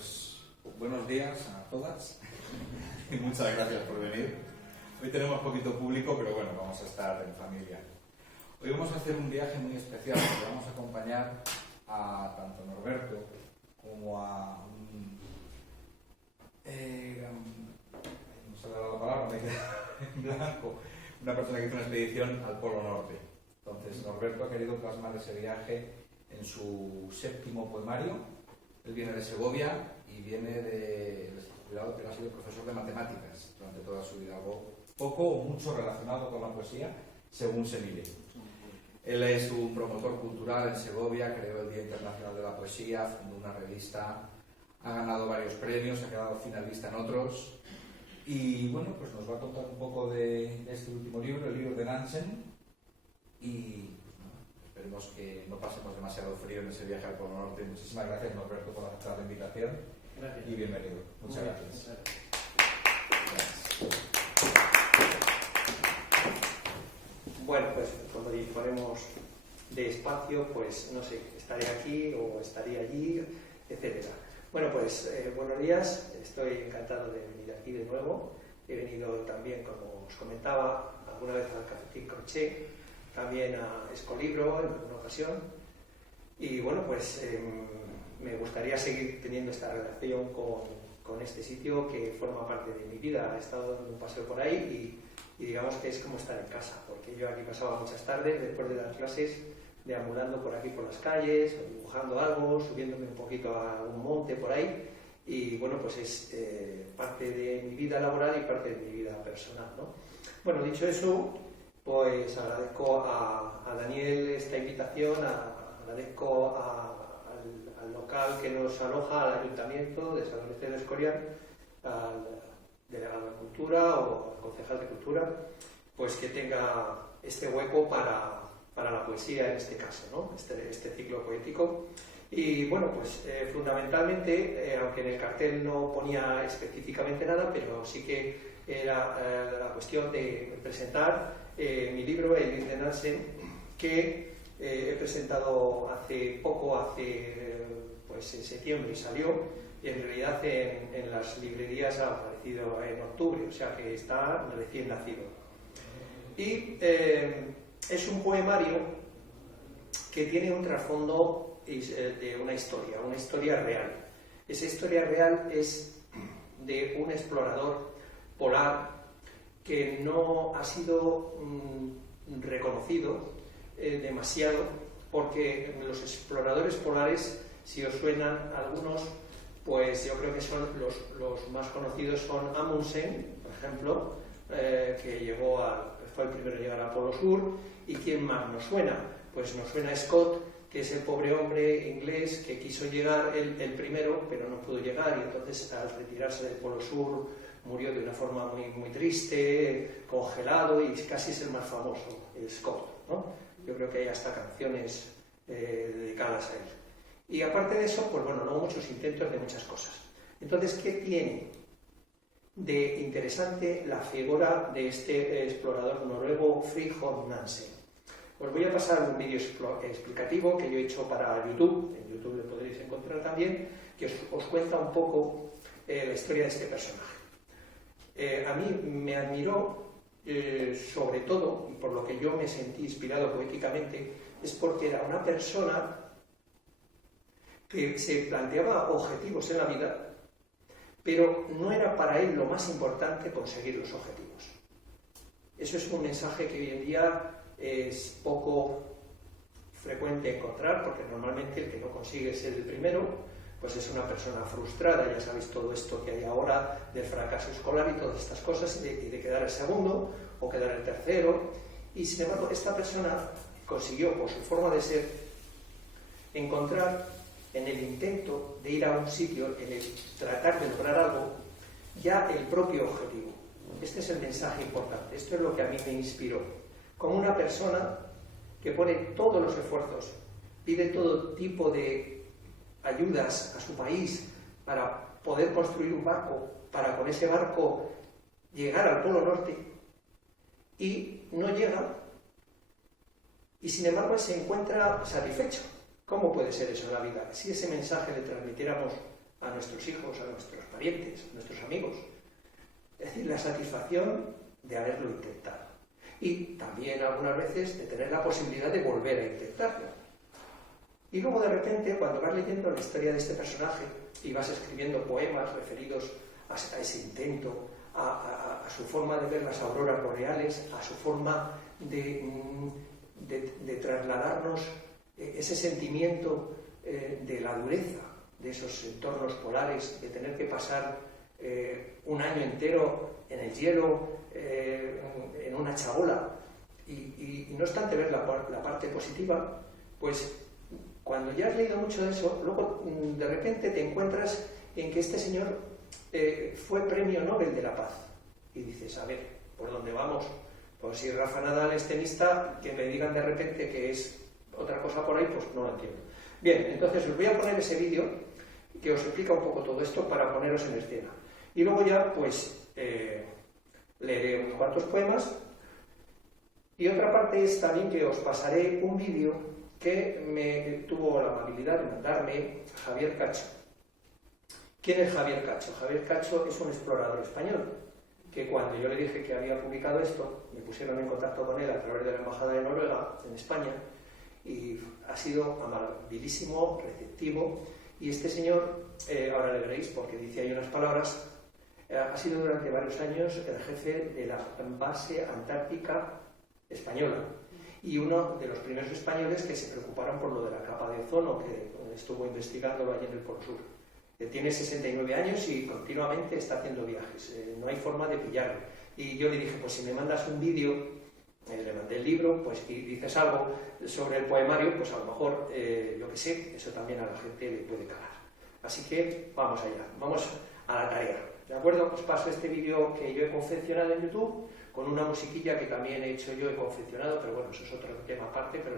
Pues buenos días a todas y muchas gracias por venir. Hoy tenemos poquito público, pero bueno, vamos a estar en familia. Hoy vamos a hacer un viaje muy especial porque vamos a acompañar a tanto Norberto como a no se me ha dado la palabra, me queda en blanco, una persona que hizo una expedición al Polo Norte. Entonces Norberto ha querido plasmar ese viaje en su 7º poemario. Él viene de Segovia y viene de cuidado que ha sido profesor de matemáticas durante toda su vida, algo poco o mucho relacionado con la poesía, según se mire. Él es un promotor cultural en Segovia, creó el Día Internacional de la Poesía, fundó una revista, ha ganado varios premios, ha quedado finalista en otros y bueno, pues nos va a contar un poco de este último libro, el libro de Nansen, y esperemos que no pasemos demasiado frío en ese viaje al Polo Norte. Muchísimas gracias, Norberto, por aceptar la invitación. Gracias. Y bienvenido. Muchas gracias. Bueno, pues cuando disponemos de espacio, pues no sé, estaré aquí o estaría allí, etcétera. Bueno, pues buenos días, estoy encantado de venir aquí de nuevo. He venido también, como os comentaba, alguna vez al Cafetín Crochet, también a Escolibro en alguna ocasión. Y bueno, pues me gustaría seguir teniendo esta relación con este sitio que forma parte de mi vida. He estado dando un paseo por ahí y digamos que es como estar en casa, porque yo aquí pasaba muchas tardes después de las clases deambulando por aquí por las calles, dibujando algo, subiéndome un poquito a un monte por ahí, y bueno, pues es parte de mi vida laboral y parte de mi vida personal, ¿no? Bueno, dicho eso, pues agradezco a Daniel esta invitación, agradezco al local que nos aloja, al Ayuntamiento de San Lorenzo del Escorial, al delegado de Cultura o al concejal de Cultura, pues que tenga este hueco para la poesía en este caso, ¿no? Este ciclo poético. Y bueno, pues fundamentalmente, aunque en el cartel no ponía específicamente nada, pero sí que era la cuestión de presentar mi libro, El libro de Nansen, que he presentado hace poco, pues en septiembre salió, y en realidad en las librerías ha aparecido en octubre, o sea que está recién nacido. Y es un poemario que tiene un trasfondo de una historia real. Esa historia real es de un explorador polar que no ha sido reconocido demasiado, porque los exploradores polares, si os suenan algunos, pues yo creo que son los más conocidos son Amundsen, por ejemplo, que fue el primero en llegar al Polo Sur. ¿Y quién más nos suena? Pues nos suena Scott, que es el pobre hombre inglés que quiso llegar el primero, pero no pudo llegar, y entonces al retirarse del Polo Sur murió de una forma muy, muy triste, congelado, y casi es el más famoso, el Scott, ¿no? Yo creo que hay hasta canciones dedicadas a él. Y aparte de eso, pues bueno, no muchos intentos de muchas cosas. Entonces, ¿qué tiene de interesante la figura de este explorador noruego Fridtjof Nansen? Os voy a pasar un vídeo explicativo que yo he hecho para YouTube, en YouTube lo podréis encontrar también, que os cuenta un poco la historia de este personaje. A mí me admiró, sobre todo, y por lo que yo me sentí inspirado poéticamente, es porque era una persona que se planteaba objetivos en la vida, pero no era para él lo más importante conseguir los objetivos. Eso es un mensaje que hoy en día es poco frecuente encontrar, porque normalmente el que no consigue ser el primero, pues es una persona frustrada. Ya sabéis todo esto que hay ahora del fracaso escolar y todas estas cosas, y de quedar el segundo o quedar el tercero. Y sin embargo, esta persona consiguió, por su forma de ser, encontrar en el intento de ir a un sitio, en el tratar de lograr algo, ya el propio objetivo. Este es el mensaje importante, esto es lo que a mí me inspiró. Como una persona que pone todos los esfuerzos, pide todo tipo de ayudas a su país para poder construir un barco, para con ese barco llegar al Polo Norte, y no llega, y sin embargo se encuentra satisfecho. ¿Cómo puede ser eso en la vida? Si ese mensaje le transmitiéramos a nuestros hijos, a nuestros parientes, a nuestros amigos. Es decir, la satisfacción de haberlo intentado. Y también algunas veces de tener la posibilidad de volver a intentarlo. Y luego de repente, cuando vas leyendo la historia de este personaje y vas escribiendo poemas referidos a ese intento, a su forma de ver las auroras boreales, a su forma de trasladarnos ese sentimiento de la dureza de esos entornos polares, de tener que pasar un año entero en el hielo, en una chabola, y no obstante ver la parte positiva, pues cuando ya has leído mucho de eso, luego de repente te encuentras en que este señor fue premio Nobel de la Paz. Y dices, a ver, ¿por dónde vamos? Pues si Rafa Nadal es tenista, que me digan de repente que es otra cosa por ahí, pues no lo entiendo. Bien, entonces os voy a poner ese vídeo que os explica un poco todo esto para poneros en escena. Y luego ya, pues, leeré unos cuantos poemas. Y otra parte es también que os pasaré un vídeo que me tuvo la amabilidad de mandarme Javier Cacho. ¿Quién es Javier Cacho? Javier Cacho es un explorador español, que cuando yo le dije que había publicado esto, me pusieron en contacto con él a través de la Embajada de Noruega en España, y ha sido amabilísimo, receptivo, y este señor, ahora le veréis porque dice ahí unas palabras, ha sido durante varios años el jefe de la base antártica española, y uno de los primeros españoles que se preocuparon por lo de la capa de ozono, que estuvo investigando allí en el Polo Sur. Tiene 69 años y continuamente está haciendo viajes, no hay forma de pillarlo. Y yo le dije, pues si me mandas un vídeo, le mandé el libro, pues y dices algo sobre el poemario, pues a lo mejor, yo que sé, eso también a la gente le puede calar. Así que vamos allá, vamos a la tarea, ¿de acuerdo? Os paso este vídeo que yo he confeccionado en YouTube, con una musiquilla que también he hecho yo, he confeccionado, pero bueno, eso es otro tema aparte, pero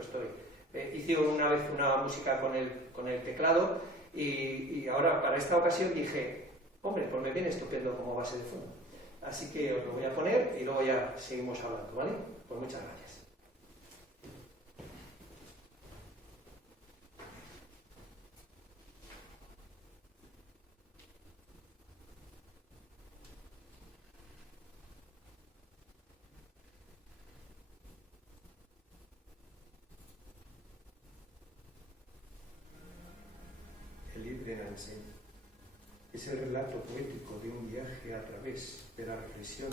hice una vez una música con el teclado, y ahora para esta ocasión dije, hombre, pues me viene estupendo como base de fondo. Así que os lo voy a poner y luego ya seguimos hablando, ¿vale? Pues muchas gracias. El libro de Nansen es el relato poético de un viaje a través de la reflexión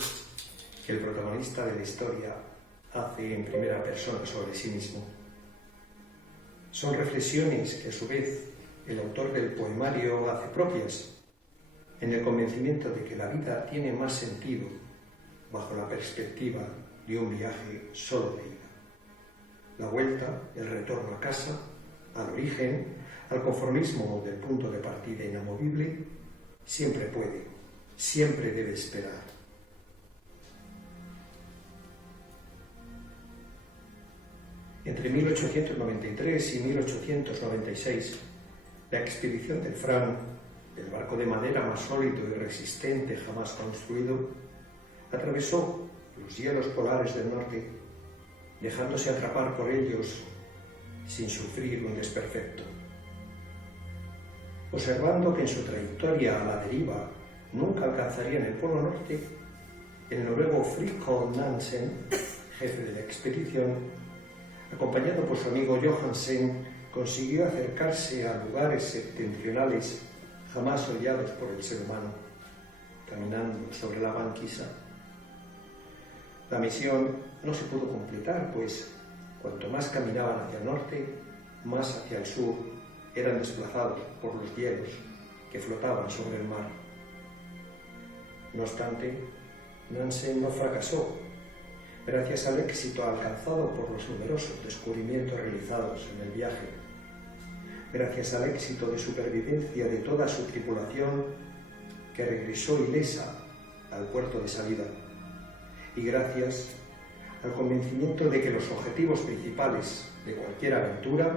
que el protagonista de la historia hace en primera persona sobre sí mismo. Son reflexiones que a su vez el autor del poemario hace propias, en el convencimiento de que la vida tiene más sentido bajo la perspectiva de un viaje solo de ida. La vuelta, el retorno a casa, al origen, al conformismo del punto de partida inamovible, siempre puede, siempre debe esperar. Entre 1893 y 1896, la expedición del Fram, el barco de madera más sólido y resistente jamás construido, atravesó los hielos polares del norte, dejándose atrapar por ellos sin sufrir un desperfecto. Observando que en su trayectoria a la deriva nunca alcanzarían el Polo Norte, el noruego Fridtjof Nansen, jefe de la expedición, acompañado por su amigo Johansen, consiguió acercarse a lugares septentrionales jamás hollados por el ser humano, caminando sobre la banquisa. La misión no se pudo completar, pues cuanto más caminaban hacia el norte, más hacia el sur eran desplazados por los hielos que flotaban sobre el mar. No obstante, Nansen no fracasó, gracias al éxito alcanzado por los numerosos descubrimientos realizados en el viaje, gracias al éxito de supervivencia de toda su tripulación, que regresó ilesa al puerto de salida, y gracias al convencimiento de que los objetivos principales de cualquier aventura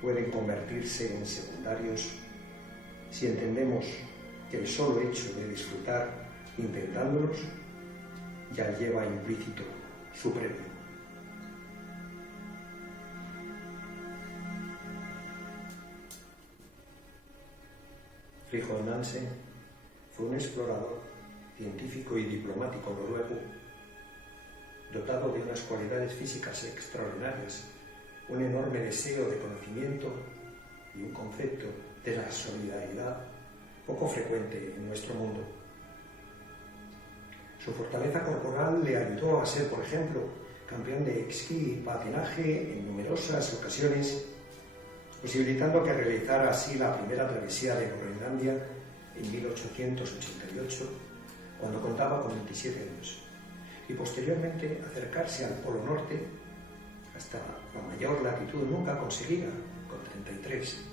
pueden convertirse en secundarios si entendemos que el solo hecho de disfrutar intentándolos ya lleva implícito su premio. Fridtjof Nansen fue un explorador, científico y diplomático noruego, dotado de unas cualidades físicas extraordinarias, un enorme deseo de conocimiento y un concepto de la solidaridad poco frecuente en nuestro mundo. Su fortaleza corporal le ayudó a ser, por ejemplo, campeón de esquí y patinaje en numerosas ocasiones, posibilitando que realizara así la primera travesía de Groenlandia en 1888, cuando contaba con 27 años, y posteriormente acercarse al Polo Norte hasta la mayor latitud nunca conseguida, con 33,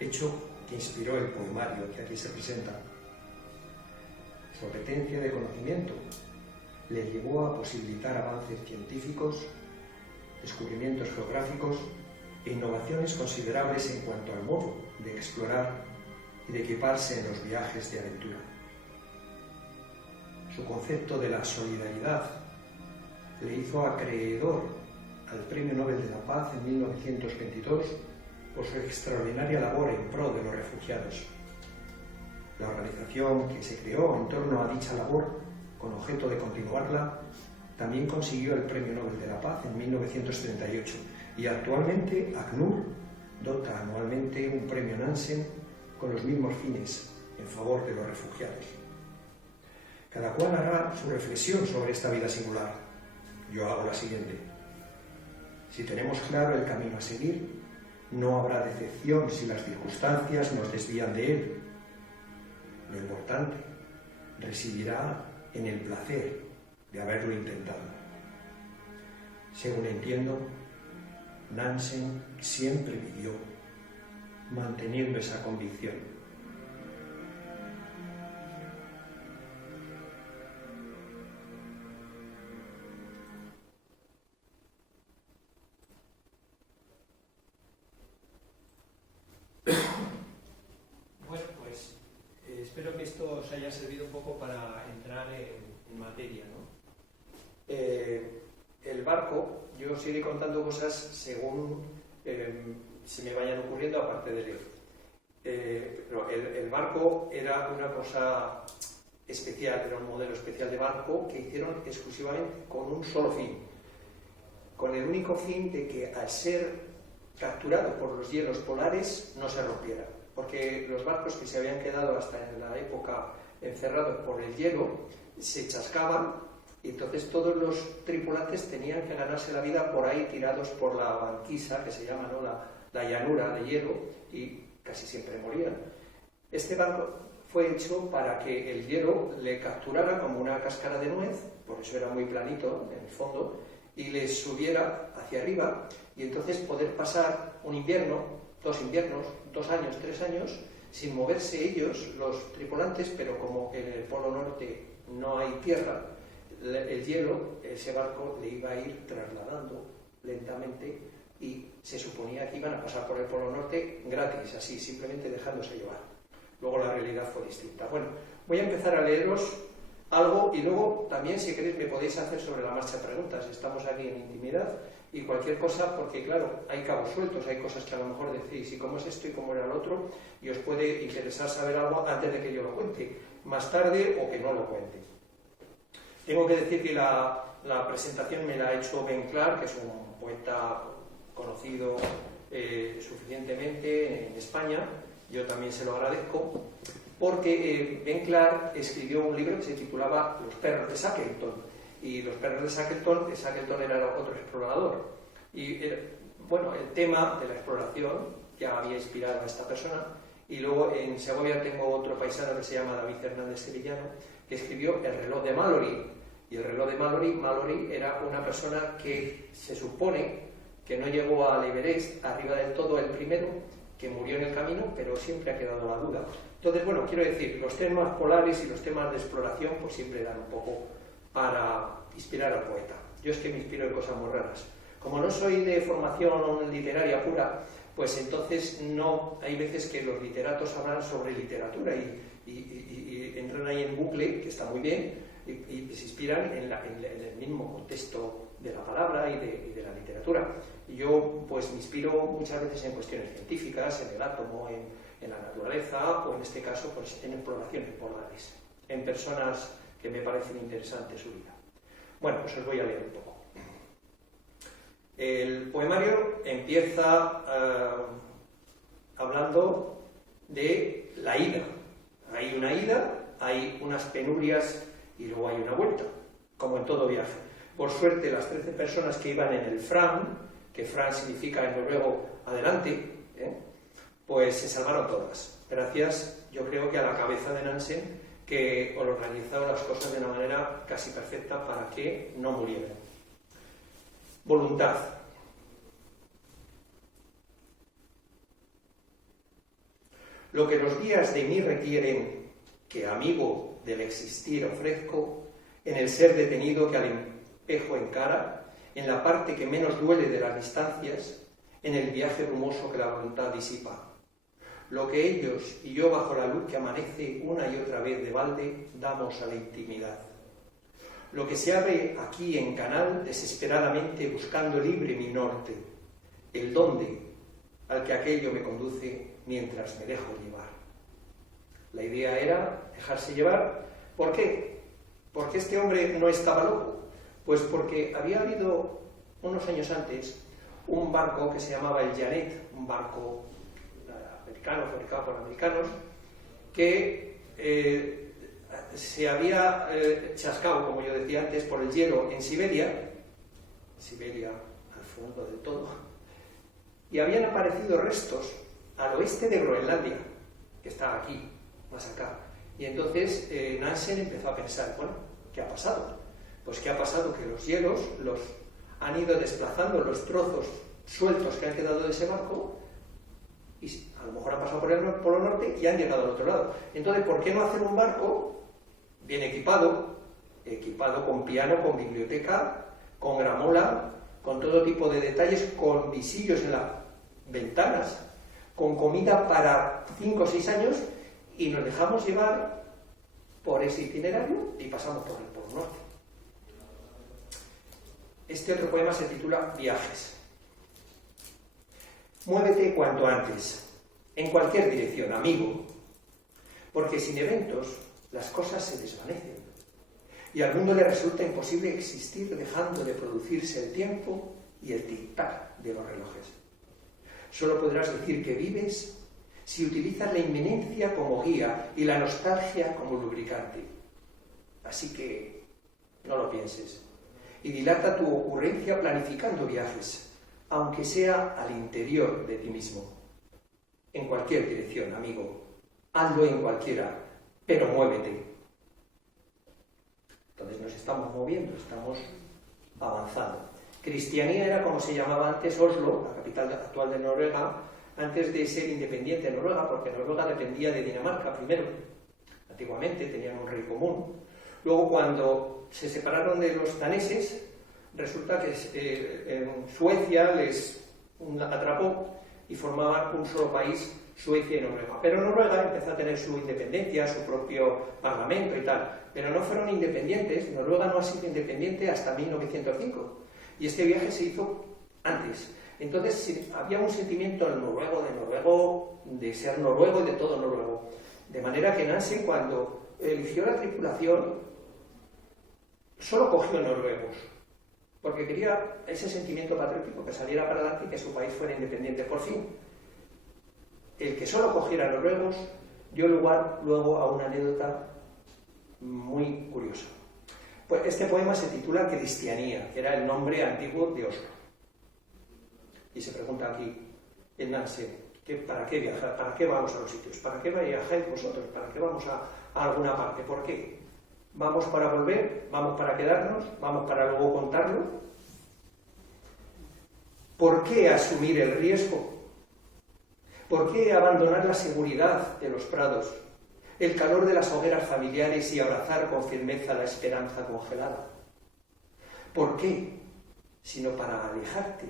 hecho que inspiró el poemario que aquí se presenta. Su apetencia de conocimiento le llevó a posibilitar avances científicos, descubrimientos geográficos e innovaciones considerables en cuanto al modo de explorar y de equiparse en los viajes de aventura. Su concepto de la solidaridad le hizo acreedor al Premio Nobel de la Paz en 1922 por su extraordinaria labor en pro de los refugiados. La organización que se creó en torno a dicha labor, con objeto de continuarla, también consiguió el Premio Nobel de la Paz en 1938 y actualmente ACNUR dota anualmente un Premio Nansen con los mismos fines en favor de los refugiados. Cada cual hará su reflexión sobre esta vida singular. Yo hago la siguiente. Si tenemos claro el camino a seguir, no habrá decepción si las circunstancias nos desvían de él. Lo importante residirá en el placer de haberlo intentado. Según entiendo, Nansen siempre vivió manteniendo esa convicción. Bueno, pues espero que esto os haya servido un poco para entrar en materia, ¿no? El barco, yo os iré contando cosas según se me vayan ocurriendo aparte de leer. Pero el barco era una cosa especial, era un modelo especial de barco que hicieron exclusivamente con un solo fin, con el único fin de que al ser capturado por los hielos polares no se rompiera, porque los barcos que se habían quedado hasta en la época encerrados por el hielo se chascaban y entonces todos los tripulantes tenían que ganarse la vida por ahí tirados por la banquisa, que se llama, ¿no?, la llanura de hielo, y casi siempre morían. Este barco fue hecho para que el hielo le capturara como una cáscara de nuez, por eso era muy planito en el fondo, y le subiera hacia arriba, y entonces poder pasar un invierno, 2 inviernos, 2 años, 3 años, sin moverse ellos, los tripulantes, pero como en el Polo Norte no hay tierra, el hielo, ese barco le iba a ir trasladando lentamente y se suponía que iban a pasar por el Polo Norte gratis, así, simplemente dejándose llevar. Luego la realidad fue distinta. Bueno, voy a empezar a leeros algo y luego también, si queréis, me podéis hacer sobre la marcha preguntas. Estamos aquí en intimidad y cualquier cosa, porque claro, hay cabos sueltos, hay cosas que a lo mejor decís, ¿y cómo es esto y cómo era el otro? Y os puede interesar saber algo antes de que yo lo cuente, más tarde o que no lo cuente. Tengo que decir que la presentación me la ha hecho Ben Clark, que es un poeta conocido suficientemente en España. Yo también se lo agradezco, porque Ben Clark escribió un libro que se titulaba Los perros de Shackleton, y los perros de Shackleton era otro explorador, y bueno, el tema de la exploración ya había inspirado a esta persona. Y luego en Segovia tengo otro paisano que se llama David Hernández Sevillano, que escribió El reloj de Mallory, y el reloj de Mallory era una persona que se supone que no llegó al Everest arriba del todo el primero, que murió en el camino, pero siempre ha quedado la duda. Entonces, bueno, quiero decir, los temas polares y los temas de exploración pues siempre dan un poco para inspirar al poeta. Yo es que me inspiro en cosas muy raras. Como no soy de formación literaria pura, pues entonces no, hay veces que los literatos hablan sobre literatura y entran ahí en bucle, que está muy bien, y se inspiran en el mismo contexto de la palabra y de la literatura. Y yo pues me inspiro muchas veces en cuestiones científicas, en el átomo, en la naturaleza, o en este caso pues en exploraciones polares, en personas que me parecen interesantes su vida. Bueno, pues os voy a leer un poco. El poemario empieza hablando de la ida. Hay una ida, hay unas penurias y luego hay una vuelta, como en todo viaje. Por suerte, las 13 personas que iban en el Fram, que Fram significa en noruego adelante, pues se salvaron todas. Gracias, yo creo que a la cabeza de Nansen, que organizó las cosas de una manera casi perfecta para que no murieran. Voluntad. Lo que los días de mí requieren, que amigo del existir ofrezco, en el ser detenido que al espejo encara, en la parte que menos duele de las distancias, en el viaje brumoso que la voluntad disipa. Lo que ellos y yo bajo la luz que amanece una y otra vez de balde, damos a la intimidad. Lo que se abre aquí en canal, desesperadamente buscando libre mi norte, el dónde al que aquello me conduce mientras me dejo llevar. La idea era dejarse llevar. ¿Por qué? ¿Por qué este hombre no estaba loco? Pues porque había habido unos años antes un barco que se llamaba el Janet, un barco americano, fabricado por americanos, que se había chascado, como yo decía antes, por el hielo en Siberia al fondo del todo, y habían aparecido restos al oeste de Groenlandia, que está aquí, más acá. Y entonces Nansen empezó a pensar, bueno, ¿qué ha pasado? Pues ¿qué ha pasado? Que los hielos los han ido desplazando, los trozos sueltos que han quedado de ese barco, y a lo mejor han pasado por el Polo Norte y han llegado al otro lado. Entonces, ¿por qué no hacer un barco bien equipado con piano, con biblioteca, con gramola, con todo tipo de detalles, con visillos en las ventanas, con comida para 5 o 6 años, y nos dejamos llevar por ese itinerario y pasamos por el Polo Norte? Este otro poema se titula Viajes. Muévete cuanto antes, en cualquier dirección, amigo, porque sin eventos las cosas se desvanecen y al mundo le resulta imposible existir dejando de producirse el tiempo y el tic-tac de los relojes. Solo podrás decir que vives si utilizas la inminencia como guía y la nostalgia como lubricante. Así que no lo pienses y dilata tu ocurrencia planificando viajes, aunque sea al interior de ti mismo. En cualquier dirección, amigo. Hazlo en cualquiera, pero muévete. Entonces nos estamos moviendo, estamos avanzando. Cristianía era como se llamaba antes Oslo, la capital actual de Noruega, antes de ser independiente de Noruega, porque Noruega dependía de Dinamarca primero. Antiguamente tenían un rey común. Luego, cuando se separaron de los daneses, resulta que en Suecia les atrapó y formaban un solo país, Suecia y Noruega. Pero Noruega empezó a tener su independencia, su propio parlamento y tal. Pero no fueron independientes, Noruega no ha sido independiente hasta 1905. Y este viaje se hizo antes. Entonces había un sentimiento noruego, de ser noruego y de todo noruego. De manera que Nansen, cuando eligió la tripulación, solo cogió noruegos, porque quería ese sentimiento patriótico, que saliera para adelante y que su país fuera independiente por fin. El que solo cogiera noruegos dio lugar luego a una anécdota muy curiosa. Pues este poema se titula Cristianía, que era el nombre antiguo de Oslo. Y se pregunta aquí en Nansen, ¿para qué viajar? ¿Para qué vamos a los sitios? ¿Para qué viajáis vosotros? ¿Para qué vamos a alguna parte? ¿Por qué? ¿Vamos para volver? ¿Vamos para quedarnos? ¿Vamos para luego contarlo? ¿Por qué asumir el riesgo? ¿Por qué abandonar la seguridad de los prados, el calor de las hogueras familiares y abrazar con firmeza la esperanza congelada? ¿Por qué? Sino para alejarte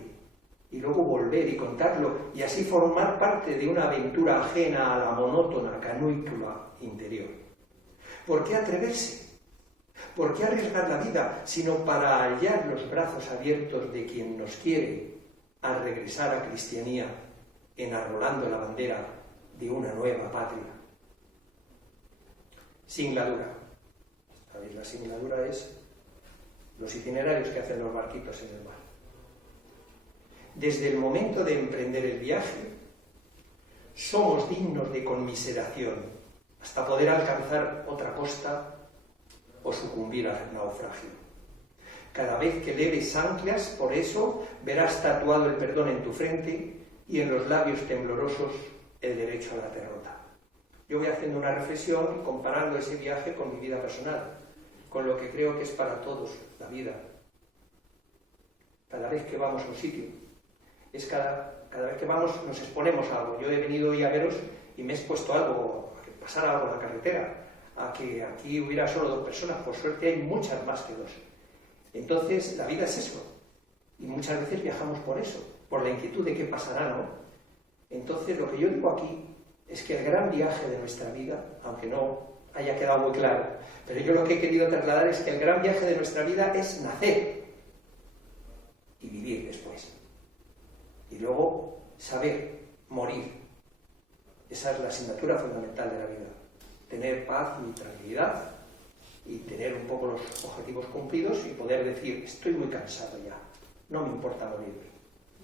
y luego volver y contarlo y así formar parte de una aventura ajena a la monótona canícula interior. ¿Por qué atreverse? ¿Por qué arriesgar la vida, sino para hallar los brazos abiertos de quien nos quiere al regresar a cristianía, enarbolando la bandera de una nueva patria? Singladura. ¿Sabéis? La singladura es los itinerarios que hacen los barquitos en el mar. Desde el momento de emprender el viaje, somos dignos de conmiseración, hasta poder alcanzar otra costa o sucumbir al naufragio. Cada vez que leves anclas, por eso, verás tatuado el perdón en tu frente y en los labios temblorosos el derecho a la derrota. Yo voy haciendo una reflexión comparando ese viaje con mi vida personal, con lo que creo que es para todos la vida. Cada vez que vamos a un sitio, cada vez que vamos nos exponemos a algo. Yo he venido hoy a veros y me he expuesto a algo, a que pasara algo en la carretera, a que aquí hubiera solo 2 personas, por suerte hay muchas más que 2. Entonces, la vida es eso, y muchas veces viajamos por eso, por la inquietud de qué pasará, ¿no? Entonces, lo que yo digo aquí es que el gran viaje de nuestra vida, aunque no haya quedado muy claro, pero yo lo que he querido trasladar es que el gran viaje de nuestra vida es nacer y vivir después. Y luego saber morir. Esa es la asignatura fundamental de la vida. Tener paz y tranquilidad y tener un poco los objetivos cumplidos y poder decir, estoy muy cansado ya, no me importa morir.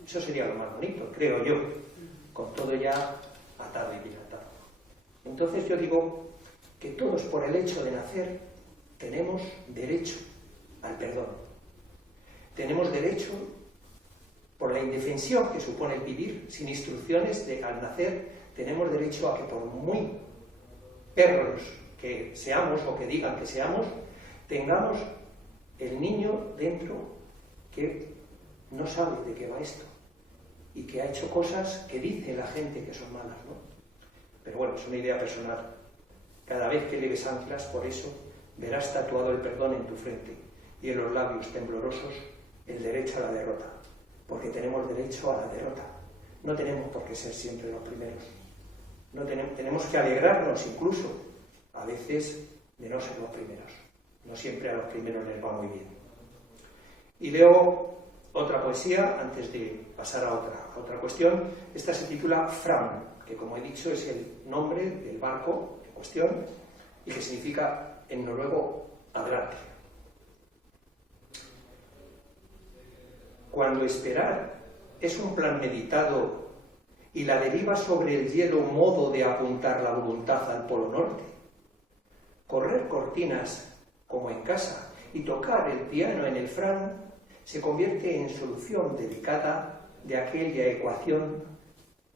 Eso sería lo más bonito, creo yo, con todo ya atado y bien atado. Entonces yo digo que todos, por el hecho de nacer, tenemos derecho al perdón. Tenemos derecho, por la indefensión que supone el vivir sin instrucciones al nacer, tenemos derecho a que por muy perros que seamos o que digan que seamos, tengamos el niño dentro que no sabe de qué va esto y que ha hecho cosas que dice la gente que son malas, ¿no? Pero bueno, es una idea personal. Cada vez que leves anclas, por eso, verás tatuado el perdón en tu frente y en los labios temblorosos el derecho a la derrota, porque tenemos derecho a la derrota. No tenemos por qué ser siempre los primeros. No tenemos que alegrarnos incluso, a veces, de no ser los primeros. No siempre a los primeros les va muy bien. Y leo otra poesía antes de pasar a otra cuestión. Esta se titula Fram, que como he dicho es el nombre del barco en cuestión y que significa en noruego adelante. Cuando esperar es un plan meditado y la deriva sobre el hielo un modo de apuntar la voluntad al polo norte, correr cortinas como en casa y tocar el piano en el Fram se convierte en solución delicada de aquella ecuación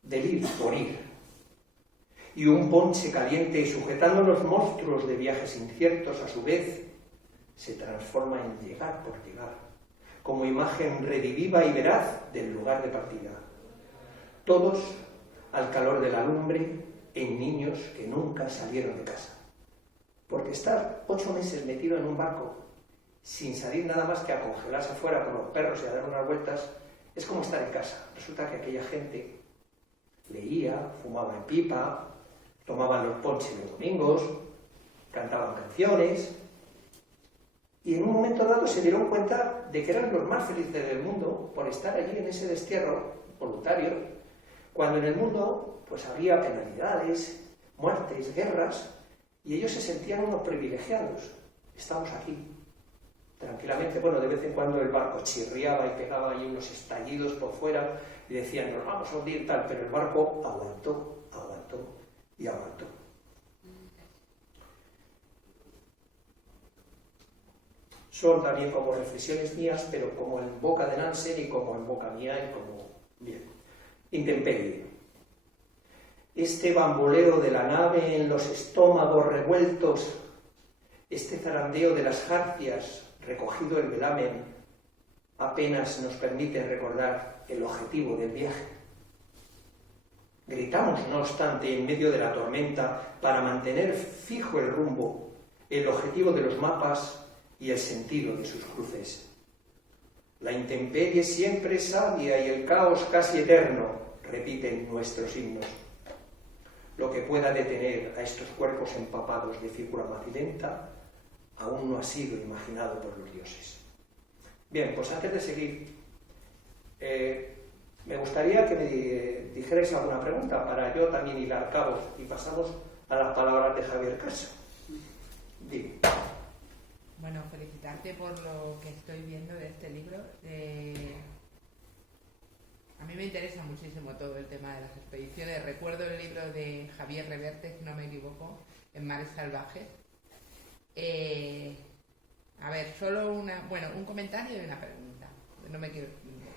del ir por ir. Y un ponche caliente sujetando los monstruos de viajes inciertos a su vez se transforma en llegar por llegar, como imagen rediviva y veraz del lugar de partida. Todos al calor de la lumbre en niños que nunca salieron de casa. Porque estar 8 meses metido en un barco sin salir nada más que a congelarse afuera con los perros y a dar unas vueltas es como estar en casa. Resulta que aquella gente leía, fumaba en pipa, tomaban los ponches los domingos, cantaban canciones y en un momento dado se dieron cuenta de que eran los más felices del mundo por estar allí en ese destierro voluntario, cuando en el mundo pues había penalidades, muertes, guerras, y ellos se sentían unos privilegiados. Estamos aquí, tranquilamente. Bueno, de vez en cuando el barco chirriaba y pegaba ahí unos estallidos por fuera y decían, nos vamos a hundir tal, pero el barco aguantó y aguantó. Son también como reflexiones mías, pero como en boca de Nansen y como en boca mía y como... Bien. Intemperie. Este bamboleo de la nave en los estómagos revueltos, este zarandeo de las jarcias recogido el velamen, apenas nos permite recordar el objetivo del viaje. Gritamos, no obstante, en medio de la tormenta para mantener fijo el rumbo, el objetivo de los mapas y el sentido de sus cruces. La intemperie siempre es sabia y el caos casi eterno, repiten nuestros himnos. Lo que pueda detener a estos cuerpos empapados de figura macilenta, aún no ha sido imaginado por los dioses. Bien, pues antes de seguir, me gustaría que me dijerais alguna pregunta para yo también hilar cabos y pasamos a las palabras de Javier Cacho. Dime. Bueno, felicitarte por lo que estoy viendo de este libro. A mí me interesa muchísimo todo el tema de las expediciones. Recuerdo el libro de Javier Reverte, si no me equivoco, En mares salvajes. A ver, solo un comentario y una pregunta. No me quiero extender.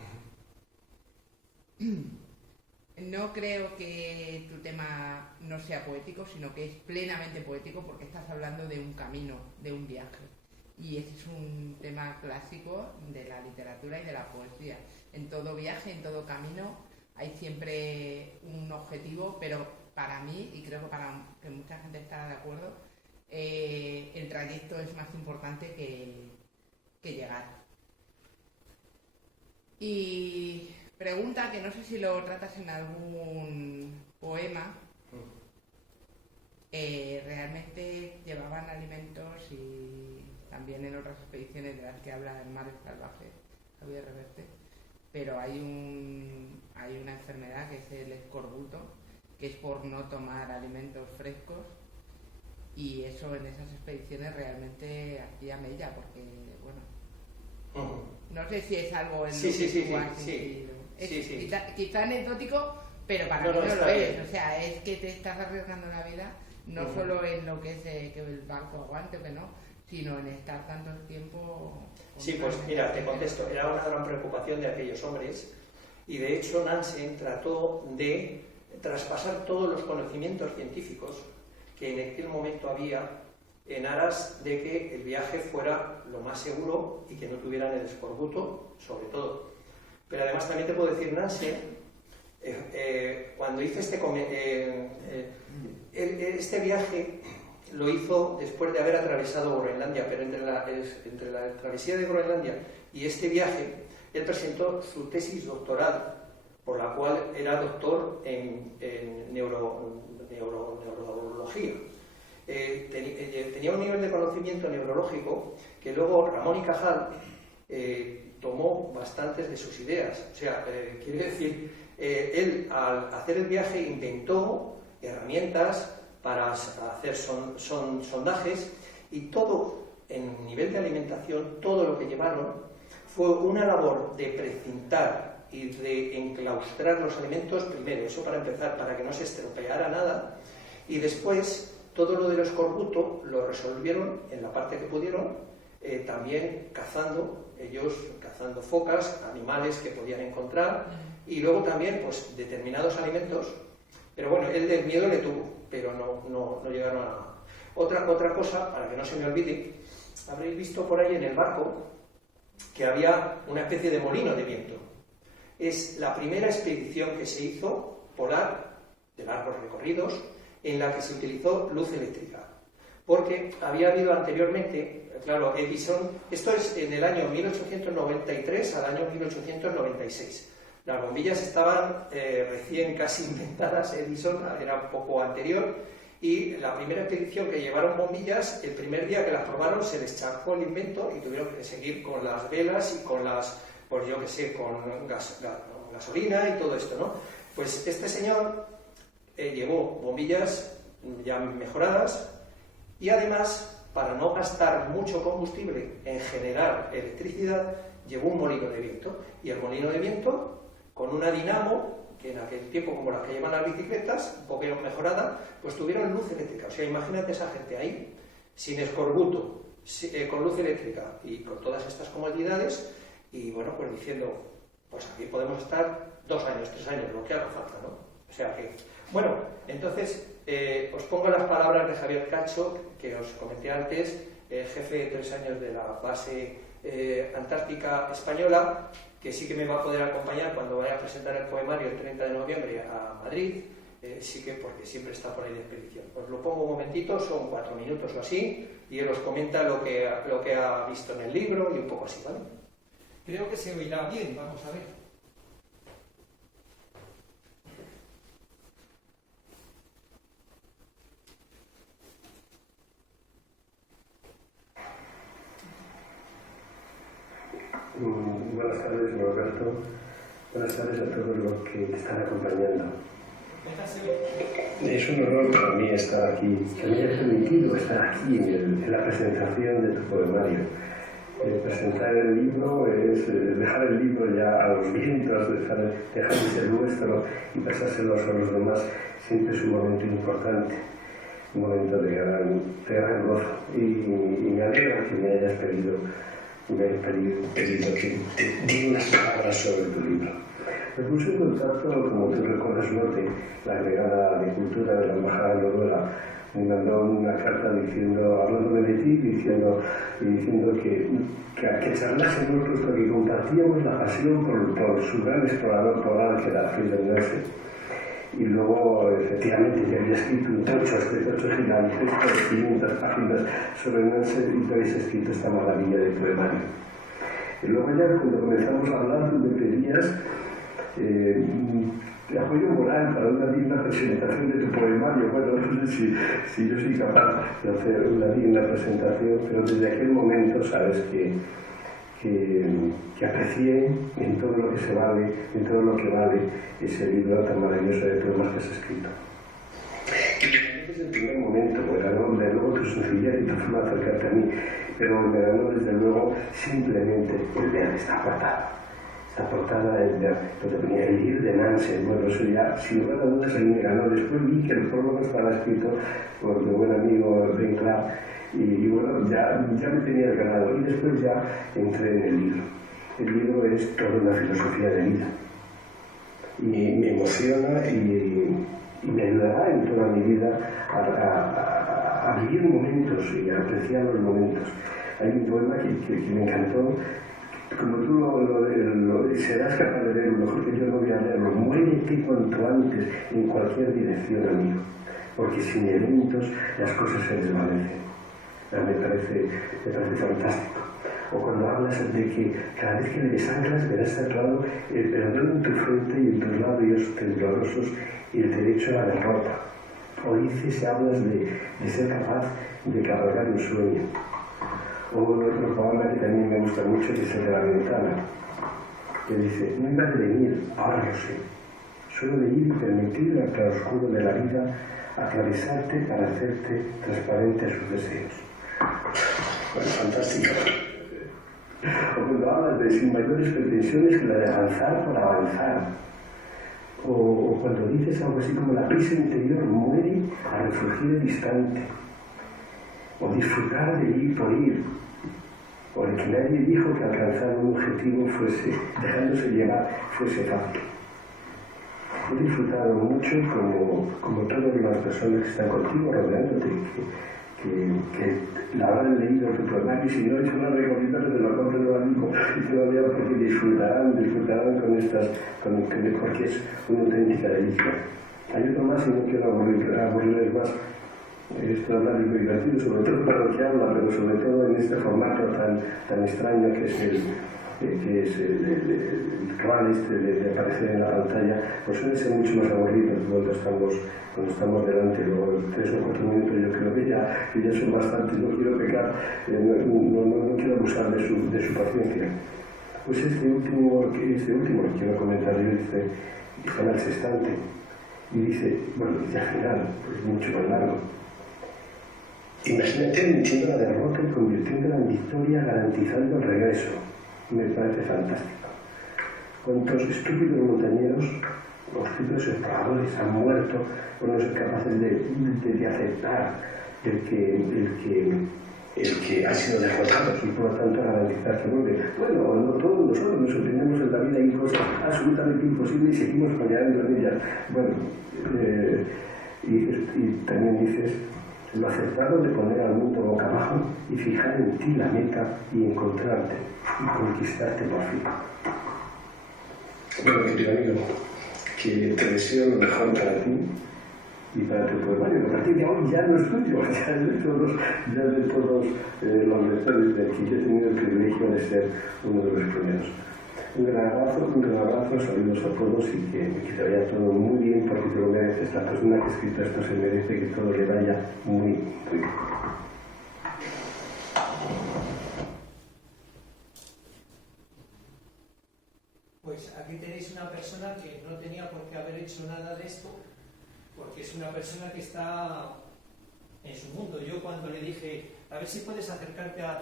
No creo que tu tema no sea poético, sino que es plenamente poético porque estás hablando de un camino, de un viaje. Y ese es un tema clásico de la literatura y de la poesía. En todo viaje, en todo camino, hay siempre un objetivo, pero para mí, y creo que para que mucha gente está de acuerdo, el trayecto es más importante que llegar. Y pregunta que no sé si lo tratas en algún poema. Realmente llevaban alimentos y también en otras expediciones de las que habla en Mares Salvajes, Javier Reverte, pero hay una enfermedad que es el escorbuto, que es por no tomar alimentos frescos, y eso en esas expediciones realmente hacía mella, porque, bueno, no sé si es algo en lo que tú has sentido. Quizá anecdótico, pero para mí no lo es. Bien. O sea, es que te estás arriesgando la vida, no solo en lo que es que el barco aguante o que no, sino en estar tanto tiempo... Sí, pues mira, te contesto, era una gran preocupación de aquellos hombres, y de hecho Nansen trató de traspasar todos los conocimientos científicos que en aquel momento había en aras de que el viaje fuera lo más seguro y que no tuvieran el escorbuto, sobre todo. Pero además también te puedo decir, Nansen, cuando hizo este viaje, lo hizo después de haber atravesado Groenlandia, pero entre la travesía de Groenlandia y este viaje, él presentó su tesis doctoral, por la cual era doctor en neurología. Tenía un nivel de conocimiento neurológico que luego Ramón y Cajal tomó bastantes de sus ideas. O sea, quiere decir, él al hacer el viaje inventó herramientas para hacer sondajes, y todo en nivel de alimentación, todo lo que llevaron fue una labor de precintar y de enclaustrar los alimentos primero, eso para empezar, para que no se estropeara nada, y después todo lo del escorbuto lo resolvieron en la parte que pudieron, también ellos cazando focas, animales que podían encontrar, y luego también pues determinados alimentos, pero bueno, él del miedo le tuvo, pero no llegaron a nada. Otra cosa, para que no se me olvide, habréis visto por ahí en el barco que había una especie de molino de viento. Es la primera expedición que se hizo polar, de largos recorridos, en la que se utilizó luz eléctrica. Porque había habido anteriormente, claro, Edison, esto es en el año 1893 al año 1896. Las bombillas estaban recién casi inventadas, Edison era un poco anterior, y la primera expedición que llevaron bombillas, el primer día que las probaron se les chafó el invento y tuvieron que seguir con las velas y con las, pues yo que sé, con gasolina y todo esto, ¿no? Pues este señor llevó bombillas ya mejoradas y además, para no gastar mucho combustible en generar electricidad, llevó un molino de viento, y el molino de viento, con una dinamo, que en aquel tiempo, como las que llevan las bicicletas, un poco mejorada, pues tuvieron luz eléctrica. O sea, imagínate esa gente ahí, sin escorbuto, con luz eléctrica y con todas estas comodidades, y bueno, pues diciendo, pues aquí podemos estar 2 años, 3 años, lo que haga falta, ¿no? O sea que, bueno, entonces, os pongo las palabras de Javier Cacho, que os comenté antes, jefe de 3 años de la base antártica española, que sí que me va a poder acompañar cuando vaya a presentar el poemario el 30 de noviembre a Madrid, sí que porque siempre está por ahí de expedición. Os lo pongo un momentito, son 4 minutos o así, y él os comenta lo que ha visto en el libro y un poco así, ¿vale? Creo que se oirá bien, vamos a ver. tardes, Norberto. Buenas tardes a todos los que te están acompañando. Es un honor para mí estar aquí, que me haya permitido estar aquí en la presentación de tu poemario. Presentar el libro es dejar el libro ya a los vientos, dejar de ser nuestro y pasárselo a los demás. Siempre es un momento importante, un momento de gran gozo. Y me alegra que me hayas pedido que te diga unas palabras sobre tu libro. Me puse en contacto, como tú recuerdas, Lotte, la agregada de Cultura de la Embajada de Noruega, me mandó una carta hablándome de ti, diciendo que charlásemos, puesto que compartíamos la pasión por su gran explorador polar, que era Friedrich Nansen. Y luego, efectivamente, ya había escrito un tocho gigantesco de 500 páginas sobre Nansen y tú habías escrito esta maravilla de poemario. Y luego ya, cuando comenzamos a hablar, tú me pedías apoyo moral para una digna presentación de tu poemario. Bueno, no sé si yo soy capaz de hacer una digna presentación, pero desde aquel momento sabes que aprecié en todo lo que se vale, en todo lo que vale ese libro tan maravilloso de poemas que has escrito. Y desde el primer momento me ganó de luego tu sencillez y tu forma de acercarte a mí, pero me ganó desde luego simplemente el ver esta portada. Esta portada donde ponía el libro de Nansen. Bueno, eso ya, sin lugar a dudas, ahí me ganó. Después vi que el prólogo estaba escrito por mi buen amigo Ben Clark, y bueno, ya me tenía ganado. Y después ya entré en el libro. El libro es toda una filosofía de vida. Y me emociona y me ayudará en toda mi vida a vivir momentos y a apreciar los momentos. Hay un poema que me encantó. Como tú serás capaz de leerlo, mejor que yo no voy a leerlo. Muérete cuanto antes en cualquier dirección, amigo, porque sin eventos las cosas se desvanecen. Me parece fantástico. O cuando hablas de que cada vez que le desanclas verás tatuado el perdón en tu frente y en tus labios temblorosos y el derecho a la derrota. O dices y hablas de ser capaz de cabalgar un sueño. O otro poema que también me gusta mucho, que es el de la ventana, que dice: no iba a venir, ahora lo sé, solo de ir y permitir al claroscuro de la vida atravesarte para hacerte transparente a sus deseos. Bueno, fantástico. O cuando hablas de sin mayores pretensiones que la de avanzar por avanzar. O cuando dices algo así como: la prisa interior muere a resurgir el instante. O disfrutar de ir por ir, o el que nadie dijo que alcanzar un objetivo dejándose llevar, fuese fácil. He disfrutado mucho, como todas las personas que están contigo, rodeándote, que la habrán leído tu poemario, y si no es una recomendación, te lo compro de amigo y te lo leo, porque disfrutarán porque es una auténtica delicia. Hay otro más y no quiero aburrirles más. Esto habla de lo divertido, sobre todo para lo que habla, pero sobre todo en este formato tan extraño que es el ritual de aparecer en la pantalla, pues suele ser mucho más aburrido cuando estamos delante. Luego 3 o 4 minutos yo creo que ya son bastantes, no quiero pecar, no quiero abusar de su paciencia. Pues este último que quiero comentar yo dice en el sextante, y dice, bueno, dice al final, pues mucho más largo: imagínate venciendo la derrota y convirtiéndola en victoria, garantizando el regreso. Me parece fantástico. ¿Cuántos estúpidos montañeros o estúpidos exploradores han muerto por no ser capaces de aceptar el que ha sido derrotado y por lo tanto garantizar que vuelve? Bueno, no todos nosotros nos sorprendemos en la vida, hay cosas absolutamente imposibles y seguimos fallando en ellas. Bueno, y también dices: lo acertado de poner al mundo boca abajo y fijar en ti la meta y encontrarte y conquistarte por fin. Bueno, querido amigo, que te deseo lo mejor para ti y para tu poemario. A partir de hoy ya no es tuyo, ya es de todos los lectores del que yo he tenido el privilegio de ser uno de los primeros. Un gran abrazo, saludos a todos y que te vaya todo muy bien, porque te lo mereces. La persona que ha escrito esto se merece que todo le vaya muy bien. aquí tenéis una persona que no tenía por qué haber hecho nada de esto, porque es una persona que está en su mundo. Yo cuando le dije, a ver si puedes acercarte a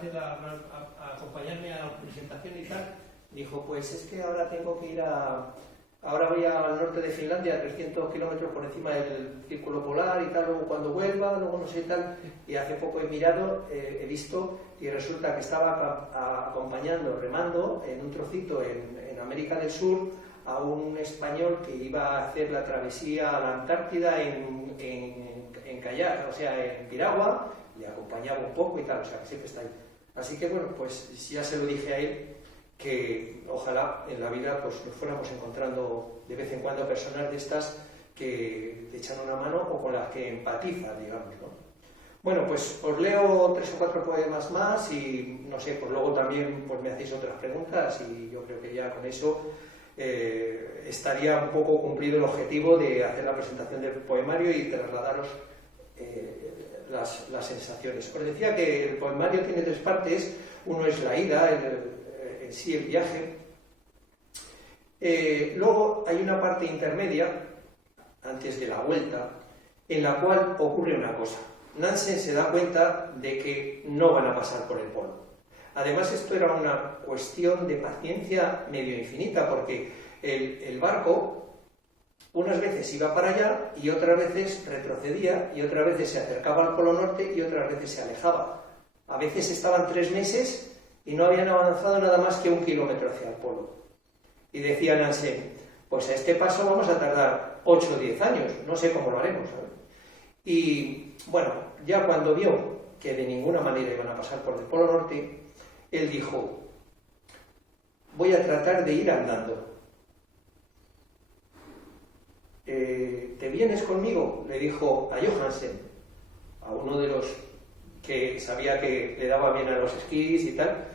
acompañarme a la presentación y tal, dijo, pues es que ahora tengo que ir ahora voy al norte de Finlandia, 300 kilómetros por encima del círculo polar y tal, luego cuando vuelva, luego no sé tal, y hace poco he mirado, he visto, y resulta que estaba acompañando, remando en un trocito en América del Sur a un español que iba a hacer la travesía a la Antártida en kayak, o sea, en piragua, le acompañaba un poco y tal, o sea, que siempre está ahí. Así que bueno, pues ya se lo dije a él, que ojalá en la vida pues nos fuéramos encontrando de vez en cuando personas de estas que te echan una mano o con las que empatizan, digamos, ¿no? Bueno, pues os leo 3 o 4 poemas más y no sé, pues luego también pues me hacéis otras preguntas y yo creo que ya con eso estaría un poco cumplido el objetivo de hacer la presentación del poemario y trasladaros las sensaciones. Os decía que el poemario tiene 3 partes, uno es la ida, en sí el viaje. Luego hay una parte intermedia, antes de la vuelta, en la cual ocurre una cosa. Nansen se da cuenta de que no van a pasar por el polo. Además, esto era una cuestión de paciencia medio infinita, porque el barco unas veces iba para allá y otras veces retrocedía y otras veces se acercaba al polo norte y otras veces se alejaba. A veces estaban 3 meses y no habían avanzado nada más que 1 kilómetro hacia el polo. Y decía Nansen, pues a este paso vamos a tardar 8 o 10 años, no sé cómo lo haremos, ¿sabes? Y bueno, ya cuando vio que de ninguna manera iban a pasar por el polo norte, él dijo, voy a tratar de ir andando. ¿Te vienes conmigo? Le dijo a Johansen, a uno de los que sabía que le daba bien a los esquís y tal,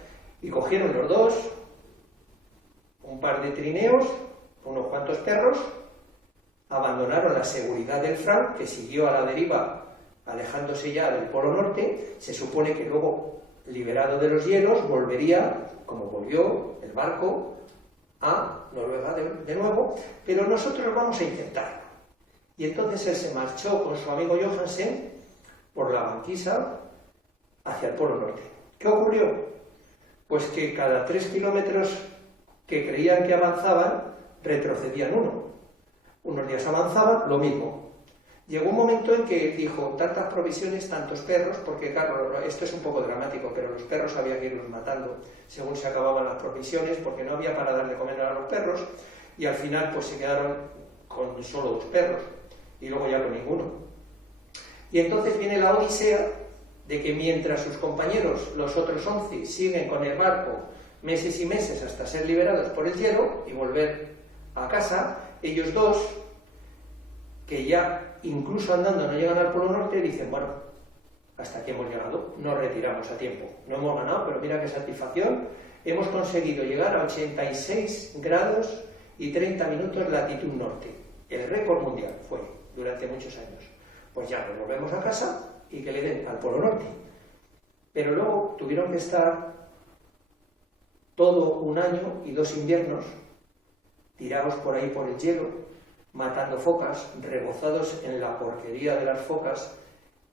y cogieron los dos, un par de trineos, unos cuantos perros, abandonaron la seguridad del Fram, que siguió a la deriva, alejándose ya del polo norte. Se supone que luego, liberado de los hielos, volvería, como volvió el barco, a Noruega de nuevo, pero nosotros vamos a intentarlo. Y entonces él se marchó con su amigo Johansen por la banquisa hacia el polo norte. ¿Qué ocurrió? Pues que cada 3 kilómetros que creían que avanzaban, retrocedían uno. Unos días avanzaban, lo mismo. Llegó un momento en que dijo, tantas provisiones, tantos perros, porque claro, esto es un poco dramático, pero los perros había que irlos matando según se acababan las provisiones, porque no había para darle comer a los perros, y al final pues se quedaron con solo 2 perros, y luego ya con ninguno. Y entonces viene la odisea de que mientras sus compañeros, los otros 11, siguen con el barco meses y meses hasta ser liberados por el hielo y volver a casa, ellos 2, que ya incluso andando no llegan al polo norte, dicen, bueno, hasta aquí hemos llegado, nos retiramos a tiempo. No hemos ganado, pero mira qué satisfacción, hemos conseguido llegar a 86 grados y 30 minutos latitud norte. El récord mundial fue durante muchos años. Pues ya nos volvemos a casa y que le den al polo norte. Pero luego tuvieron que estar todo un año y 2 inviernos tirados por ahí por el hielo, matando focas, rebozados en la porquería de las focas,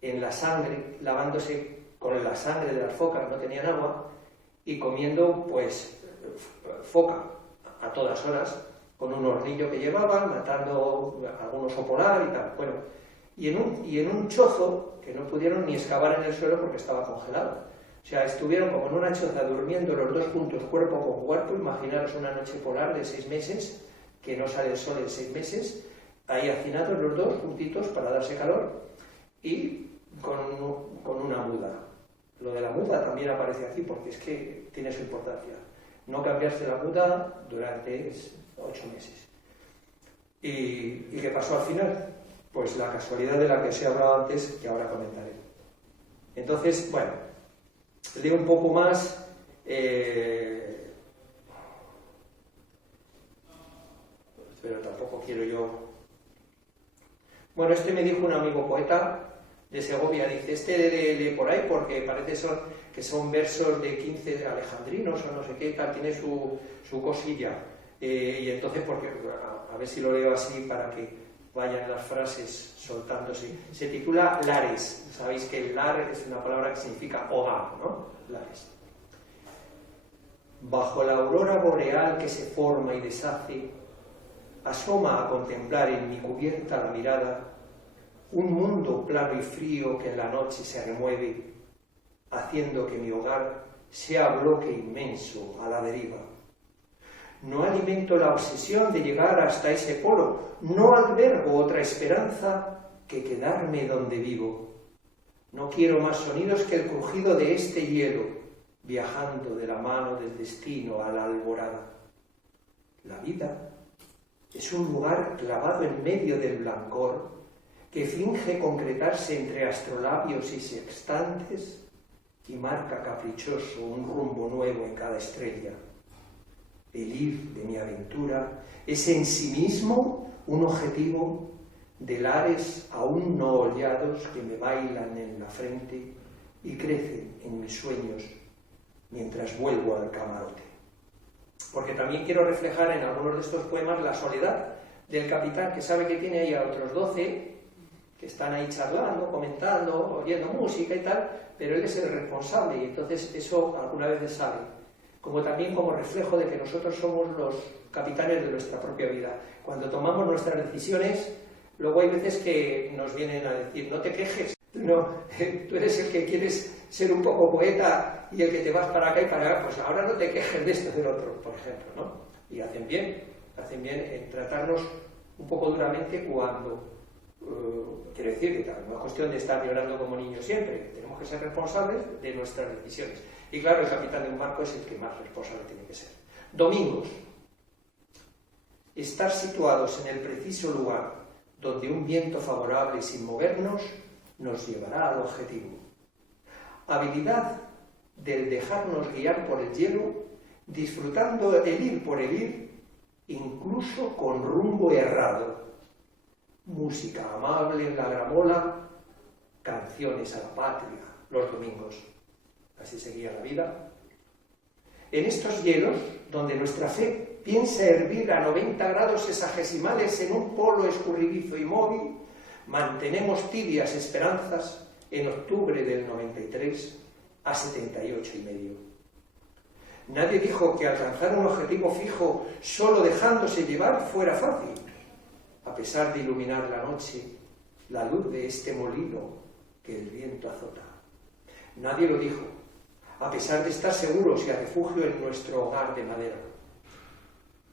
en la sangre, lavándose con la sangre de las focas, no tenían agua, y comiendo pues foca a todas horas, con un hornillo que llevaban, matando algún oso polar y tal. Bueno, y en un chozo que no pudieron ni excavar en el suelo porque estaba congelado. O sea, estuvieron como en una choza durmiendo los 2 juntos, cuerpo con cuerpo. Imaginaros una noche polar de 6 meses, que no sale el sol en 6 meses, ahí hacinados los 2 juntitos para darse calor y con una muda. Lo de la muda también aparece aquí porque es que tiene su importancia. No cambiarse la muda durante 8 meses. ¿Y qué pasó al final? Pues la casualidad de la que os he hablado antes, que ahora comentaré. Entonces, bueno, leo un poco más. Pero tampoco quiero yo. Bueno, este me dijo un amigo poeta de Segovia, dice, este de por ahí porque parece que son versos de 15 alejandrinos o no sé qué, tal, tiene su cosilla. Y entonces, porque a ver si lo leo así para que vayan las frases soltándose. Se titula Lares. Sabéis que lar es una palabra que significa hogar, ¿no? Lares. Bajo la aurora boreal que se forma y deshace, asoma a contemplar en mi cubierta la mirada un mundo plano y frío que en la noche se remueve, haciendo que mi hogar sea bloque inmenso a la deriva. No alimento la obsesión de llegar hasta ese polo, no albergo otra esperanza que quedarme donde vivo. No quiero más sonidos que el crujido de este hielo, viajando de la mano del destino a la alborada. La vida es un lugar clavado en medio del blancor que finge concretarse entre astrolabios y sextantes y marca caprichoso un rumbo nuevo en cada estrella. El ir de mi aventura es en sí mismo un objetivo de lares aún no hollados que me bailan en la frente y crecen en mis sueños mientras vuelvo al camarote. Porque también quiero reflejar en algunos de estos poemas la soledad del capitán, que sabe que tiene ahí a otros 12 que están ahí charlando, comentando, oyendo música y tal, pero él es el responsable y entonces eso algunas veces sale, como también como reflejo de que nosotros somos los capitanes de nuestra propia vida. Cuando tomamos nuestras decisiones, luego hay veces que nos vienen a decir, no te quejes, no, tú eres el que quieres ser un poco poeta y el que te vas para acá y para allá, pues ahora no te quejes de esto del otro, por ejemplo, ¿no? Y hacen bien en tratarnos un poco duramente cuando, quiero decir que no es cuestión de estar llorando como niños siempre, tenemos que ser responsables de nuestras decisiones. Y claro, el capitán de un barco es el que más responsable tiene que ser. Domingos. Estar situados en el preciso lugar donde un viento favorable sin movernos nos llevará al objetivo. Habilidad del dejarnos guiar por el hielo, disfrutando el ir por el ir, incluso con rumbo errado. Música amable en la gramola, canciones a la patria, los domingos. Así seguía la vida. En estos hielos, donde nuestra fe piensa hervir a 90 grados sexagesimales en un polo escurridizo y móvil, mantenemos tibias esperanzas en octubre del 93 a 78,5. Nadie dijo que alcanzar un objetivo fijo solo dejándose llevar fuera fácil. A pesar de iluminar la noche, la luz de este molino que el viento azota. Nadie lo dijo, a pesar de estar seguros y a refugio en nuestro hogar de madera.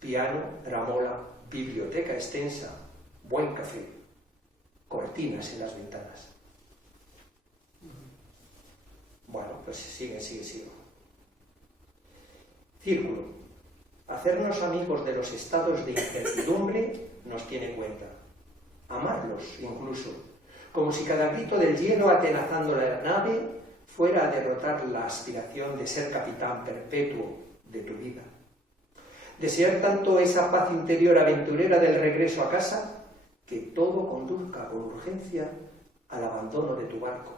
Piano, gramola, biblioteca extensa, buen café, cortinas en las ventanas. Bueno, pues sigue. Círculo. Hacernos amigos de los estados de incertidumbre nos tiene en cuenta. Amarlos, incluso, como si cada grito del hielo atenazando la nave fuera a derrotar la aspiración de ser capitán perpetuo de tu vida. Desear tanto esa paz interior aventurera del regreso a casa, que todo conduzca con urgencia al abandono de tu barco,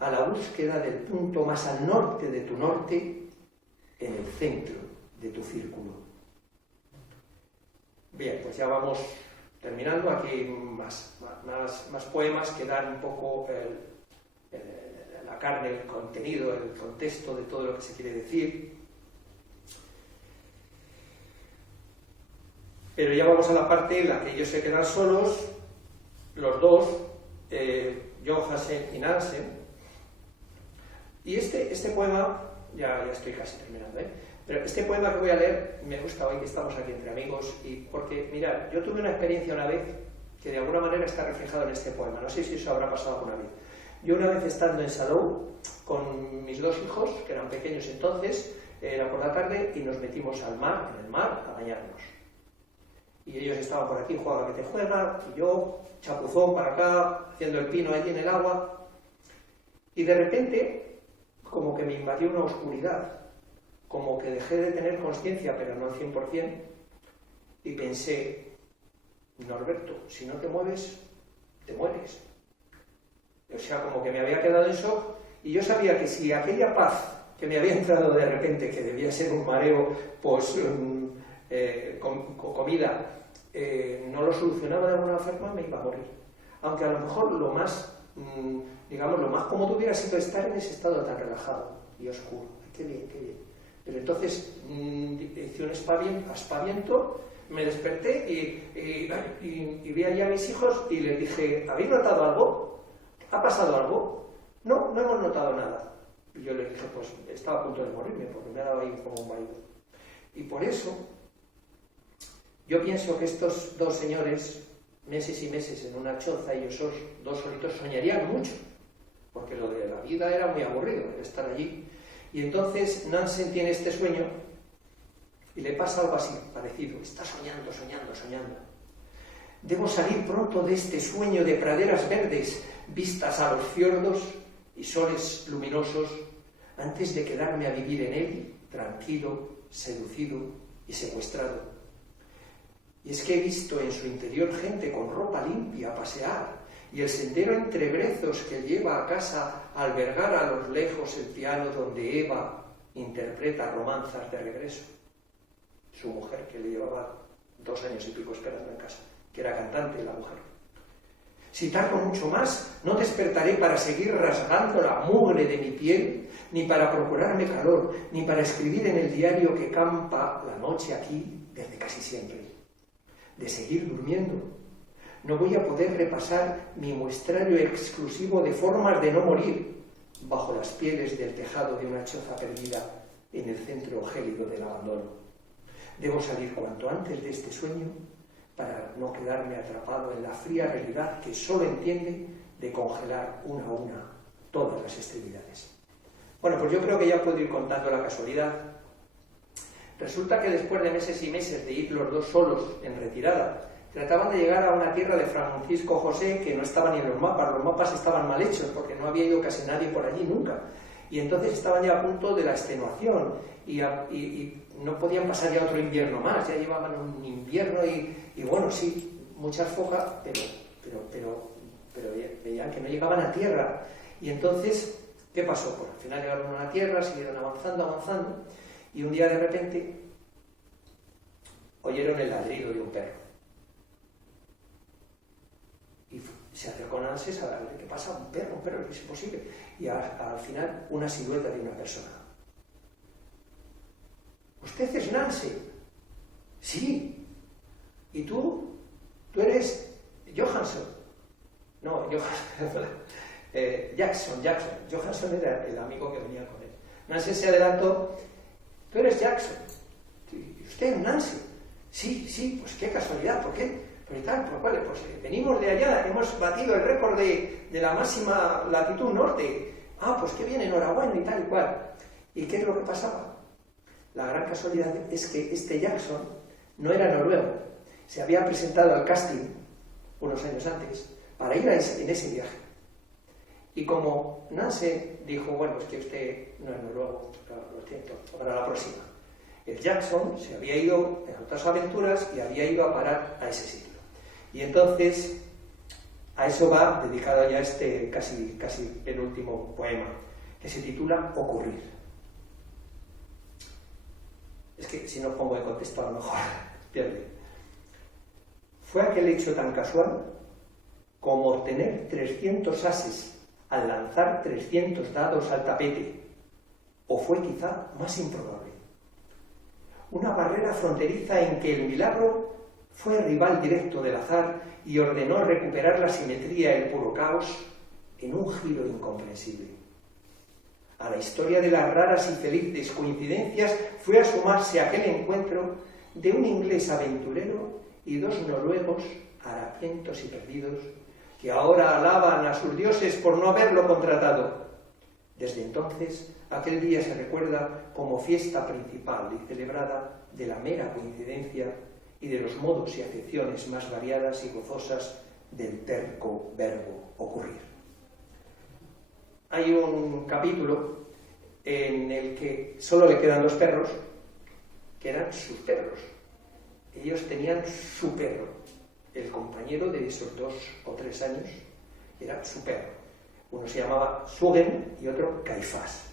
a la búsqueda del punto más al norte de tu norte, en el centro de tu círculo. Bien, pues ya vamos terminando. Aquí hay más poemas que dan un poco la carne, el contenido, el contexto de todo lo que se quiere decir. Pero ya vamos a la parte en la que ellos se quedan solos, los dos, Johansen y Nansen. Y este poema, ya estoy casi terminando, pero este poema que voy a leer me gusta hoy que estamos aquí entre amigos, y porque, mirad, yo tuve una experiencia una vez que de alguna manera está reflejado en este poema, no sé si eso habrá pasado alguna vez. Yo una vez estando en Salou con mis dos hijos, que eran pequeños entonces, era por la tarde y nos metimos al mar, en el mar, a bañarnos. Y ellos estaban por aquí, juega que te juega, y yo, chapuzón para acá, haciendo el pino allí en el agua, y de repente como que me invadió una oscuridad, como que dejé de tener conciencia, pero no al 100%, y pensé, Norberto, si no te mueves, te mueres. O sea, como que me había quedado en shock, y yo sabía que si aquella paz que me había entrado de repente, que debía ser un mareo, pues comida, no lo solucionaba de alguna forma, me iba a morir. Aunque a lo mejor lo más, digamos, lo más cómodo hubiera sido estar en ese estado tan relajado y oscuro. Qué bien, qué bien. Pero entonces hice un aspaviento, me desperté y vi allí a mis hijos y les dije, ¿habéis notado algo? ¿Ha pasado algo? No, no hemos notado nada. Y yo les dije, pues estaba a punto de morirme porque me ha dado ahí como un marido. Y por eso yo pienso que estos dos señores, meses y meses en una choza, ellos dos solitos, soñarían mucho, porque lo de la vida era muy aburrido, estar allí. Y entonces Nansen tiene este sueño y le pasa algo así, parecido. Está soñando, soñando, soñando. Debo salir pronto de este sueño de praderas verdes, vistas a los fiordos y soles luminosos, antes de quedarme a vivir en él, tranquilo, seducido y secuestrado. Y es que he visto en su interior gente con ropa limpia pasear, y el sendero entre brezos que lleva a casa a albergar a los lejos el piano donde Eva interpreta romanzas de regreso. Su mujer, que le llevaba 2 años y pico esperando en casa, que era cantante la mujer. Si tardo mucho más, no despertaré para seguir rasgando la mugre de mi piel, ni para procurarme calor, ni para escribir en el diario que campa la noche aquí desde casi siempre. De seguir durmiendo, no voy a poder repasar mi muestrario exclusivo de formas de no morir bajo las pieles del tejado de una choza perdida en el centro gélido del abandono. Debo salir cuanto antes de este sueño para no quedarme atrapado en la fría realidad que solo entiende de congelar una a una todas las extremidades. Bueno, pues yo creo que ya puedo ir contando la casualidad. Resulta que después de meses y meses de ir los dos solos en retirada, trataban de llegar a una tierra de Francisco José que no estaba ni en los mapas estaban mal hechos porque no había ido casi nadie por allí nunca. Y entonces estaban ya a punto de la extenuación y no podían pasar ya otro invierno más, ya llevaban un invierno y bueno, sí, muchas focas, pero veían que no llegaban a tierra. Y entonces, ¿qué pasó? Pues al final llegaron a una tierra, siguieron avanzando, y un día de repente oyeron el ladrido de un perro. Y se acercó Nansen a darle, ¿qué pasa? Un perro, es imposible. Y al final una silueta de una persona. ¿Usted es Nansen? Sí. ¿Y tú? ¿Tú eres Johansson? No, Jackson. Johansson era el amigo que venía con él. Nansen se adelantó. ¿Tú eres Jackson? ¿Y usted es Nansen? Sí, pues qué casualidad, ¿por qué? Pues venimos de allá, hemos batido el récord de la máxima latitud norte. Ah, pues qué bien, enhorabuena y tal y cual. ¿Y qué es lo que pasaba? La gran casualidad es que este Jackson no era noruego. Se había presentado al casting unos años antes para ir en ese viaje. Y como Nansen dijo, bueno, es que usted no es noruego, lo siento, para la próxima. El Jackson se había ido en otras aventuras y había ido a parar a ese sitio. Y entonces, a eso va dedicado ya este casi penúltimo poema, que se titula Ocurrir. Es que si no pongo en contexto a lo mejor pierde. Fue aquel hecho tan casual como obtener 300 ases al lanzar 300 dados al tapete, o fue quizá más improbable. Una barrera fronteriza en que el milagro fue rival directo del azar y ordenó recuperar la simetría, el puro caos, en un giro incomprensible. A la historia de las raras y felices coincidencias fue a sumarse aquel encuentro de un inglés aventurero y 2 noruegos harapientos y perdidos que ahora alaban a sus dioses por no haberlo contratado. Desde entonces, aquel día se recuerda como fiesta principal y celebrada de la mera coincidencia y de los modos y acepciones más variadas y gozosas del terco verbo ocurrir. Hay un capítulo en el que solo le quedan 2 perros, que eran sus perros. Ellos tenían su perro, el compañero de esos 2 o 3 años, era su perro. Uno se llamaba Sugen y otro Caifás.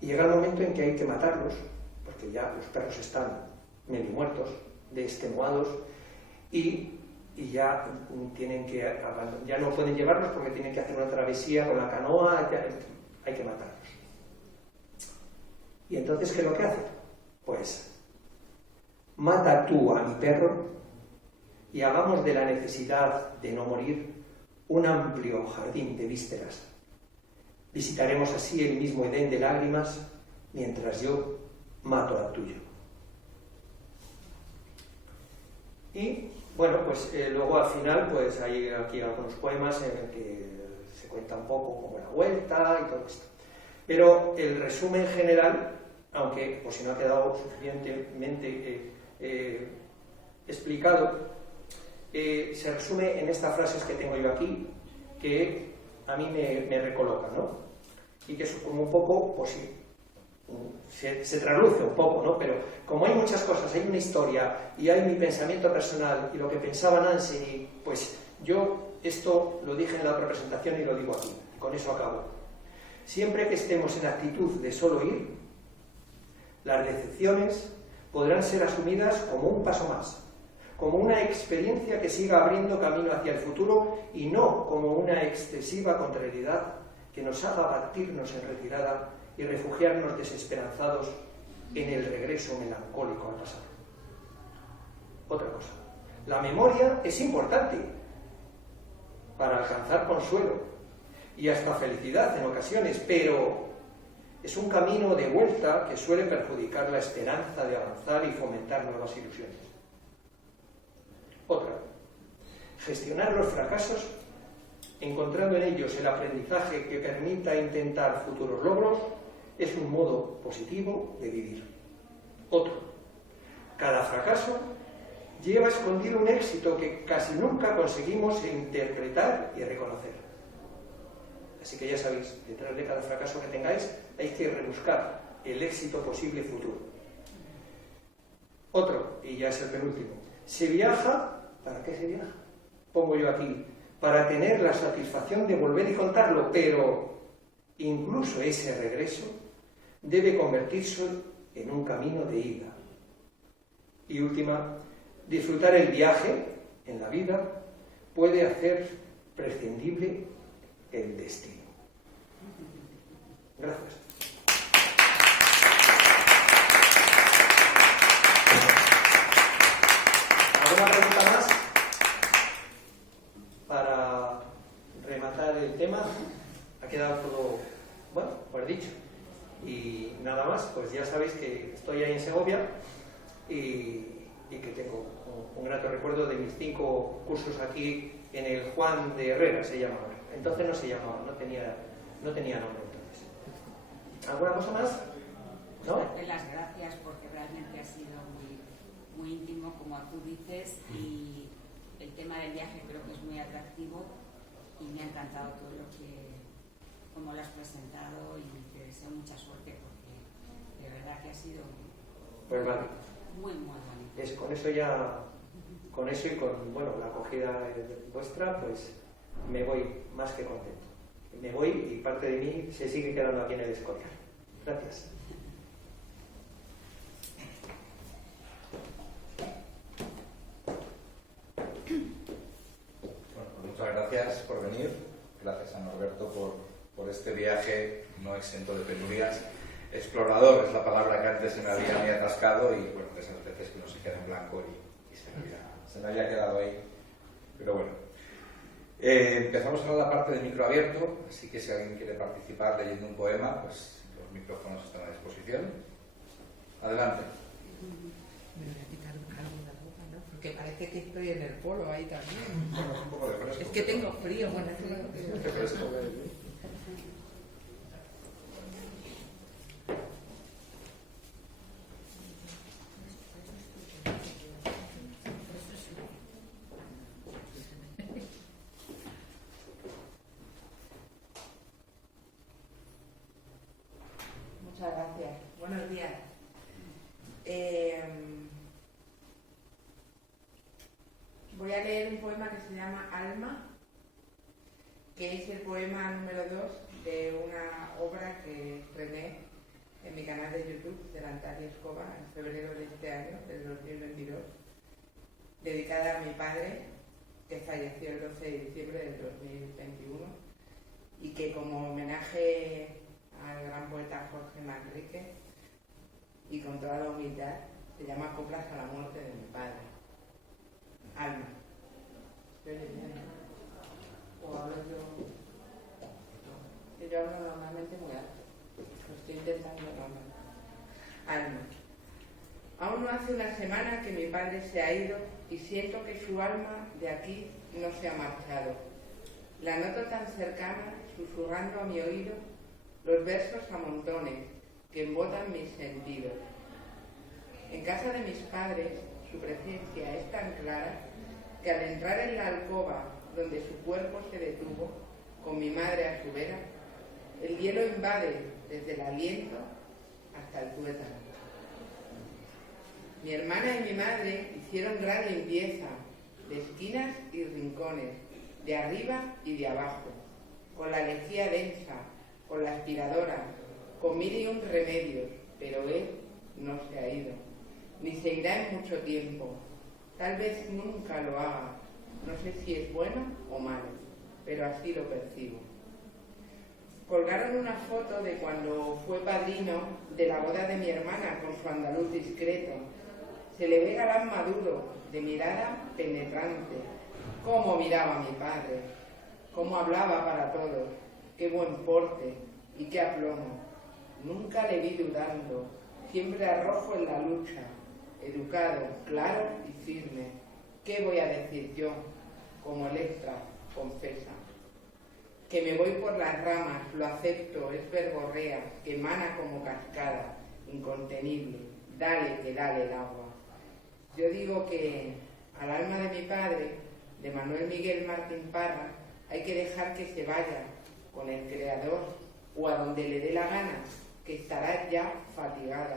Y llega el momento en que hay que matarlos, porque ya los perros están medio muertos, de extenuados, y ya tienen que ya no pueden llevarlos porque tienen que hacer una travesía con la canoa, hay que matarlos. ¿Y entonces qué es lo que hace? Pues mata tú a mi perro y hagamos de la necesidad de no morir un amplio jardín de vísceras. Visitaremos así el mismo Edén de lágrimas mientras yo mato al tuyo. Y bueno, pues luego al final pues hay aquí algunos poemas en el que se cuenta un poco como la vuelta y todo esto. Pero el resumen general, aunque por si no ha quedado suficientemente explicado, se resume en estas frases que tengo yo aquí, que a mí me recolocan, ¿no? Y que es como un poco, pues sí, se traduce un poco, ¿no? Pero como hay muchas cosas, hay una historia y hay mi pensamiento personal y lo que pensaba Nansen, y pues yo esto lo dije en la otra presentación y lo digo aquí, con eso acabo. Siempre que estemos en actitud de solo ir, las decepciones podrán ser asumidas como un paso más, como una experiencia que siga abriendo camino hacia el futuro y no como una excesiva contrariedad que nos haga batirnos en retirada y refugiarnos desesperanzados en el regreso melancólico al pasado. Otra cosa, la memoria es importante para alcanzar consuelo y hasta felicidad en ocasiones, pero es un camino de vuelta que suele perjudicar la esperanza de avanzar y fomentar nuevas ilusiones. Otra, gestionar los fracasos encontrando en ellos el aprendizaje que permita intentar futuros logros es un modo positivo de vivir. Otro, cada fracaso lleva escondido un éxito que casi nunca conseguimos interpretar y reconocer. Así que ya sabéis, detrás de cada fracaso que tengáis hay que rebuscar el éxito posible futuro. Otro, y ya es el penúltimo, se viaja, ¿para qué se viaja? Pongo yo aquí, para tener la satisfacción de volver y contarlo, pero incluso ese regreso debe convertirse en un camino de ida. Y última, disfrutar el viaje en la vida puede hacer prescindible el destino. Gracias. ¿Alguna pregunta más? Para rematar el tema, ha quedado todo, bueno, pues dicho. Y nada más, pues ya sabéis que estoy ahí en Segovia y que tengo un grato recuerdo de mis 5 cursos aquí en el Juan de Herrera, se llama. Entonces no se llamaba, no tenía nombre entonces. ¿Alguna cosa más? ¿No? Darte las gracias porque realmente ha sido muy íntimo, como tú dices, y el tema del viaje creo que es muy atractivo y me ha encantado todo lo que, como lo has presentado, y te deseo mucha suerte porque de verdad que ha sido pues vale. muy bonito. Con eso ya, con eso y con, bueno, la acogida vuestra, pues me voy más que contento. Me voy y parte de mí se sigue quedando aquí en el Escorial. Gracias. Bueno, pues muchas gracias por venir. Gracias a Norberto por este viaje no exento de penurias. Explorador es la palabra que antes se me había ni atascado y bueno, de esas veces que uno se queda en blanco y se me había quedado ahí. Pero bueno. Empezamos ahora la parte de micro abierto, así que si alguien quiere participar leyendo un poema, pues los micrófonos están a disposición. Adelante. Me voy a quitar algo de la boca, ¿no? Porque parece que estoy en el polo ahí también. Bueno, un poco de fresco. Es que tengo frío, bueno, es Qué fresco. Muchas gracias. Buenos días. Voy a leer un poema que se llama Alma, que es el poema número 2 de una obra que estrené en mi canal de YouTube de Natalia Escoba en febrero de este año, del 2022, dedicada a mi padre, que falleció el 12 de diciembre del 2021, y que como homenaje al gran poeta Jorge Manrique, y con toda la humildad, se llama Coplas a la muerte de mi padre. Alma. ¿Se oye bien? ¿O hablo yo? Que yo hablo normalmente muy alto. Lo estoy intentando normal. Alma. Aún no hace una semana que mi padre se ha ido y siento que su alma de aquí no se ha marchado. La noto tan cercana, susurrando a mi oído los versos a montones que embotan mis sentidos. En casa de mis padres, su presencia es tan clara que al entrar en la alcoba donde su cuerpo se detuvo, con mi madre a su vera, el hielo invade desde el aliento hasta el tuétano. Mi hermana y mi madre hicieron gran limpieza de esquinas y rincones, de arriba y de abajo, con la lejía densa, con la aspiradora, con mil y un remedios, pero él no se ha ido, ni se irá en mucho tiempo. Tal vez nunca lo haga, no sé si es bueno o malo, pero así lo percibo. Colgaron una foto de cuando fue padrino de la boda de mi hermana con su andaluz discreto. Se le ve galán maduro, de mirada penetrante. Cómo miraba a mi padre, cómo hablaba para todos, qué buen porte y qué aplomo. Nunca le vi dudando, siempre arrojo en la lucha, educado, claro y firme. ¿Qué voy a decir yo, como Electra, confesa? Que me voy por las ramas, lo acepto, es verborrea, que emana como cascada, incontenible, dale que dale el agua. Yo digo que al alma de mi padre, de Manuel Miguel Martín Parra, hay que dejar que se vaya con el Creador o a donde le dé la gana, que estará ya fatigada.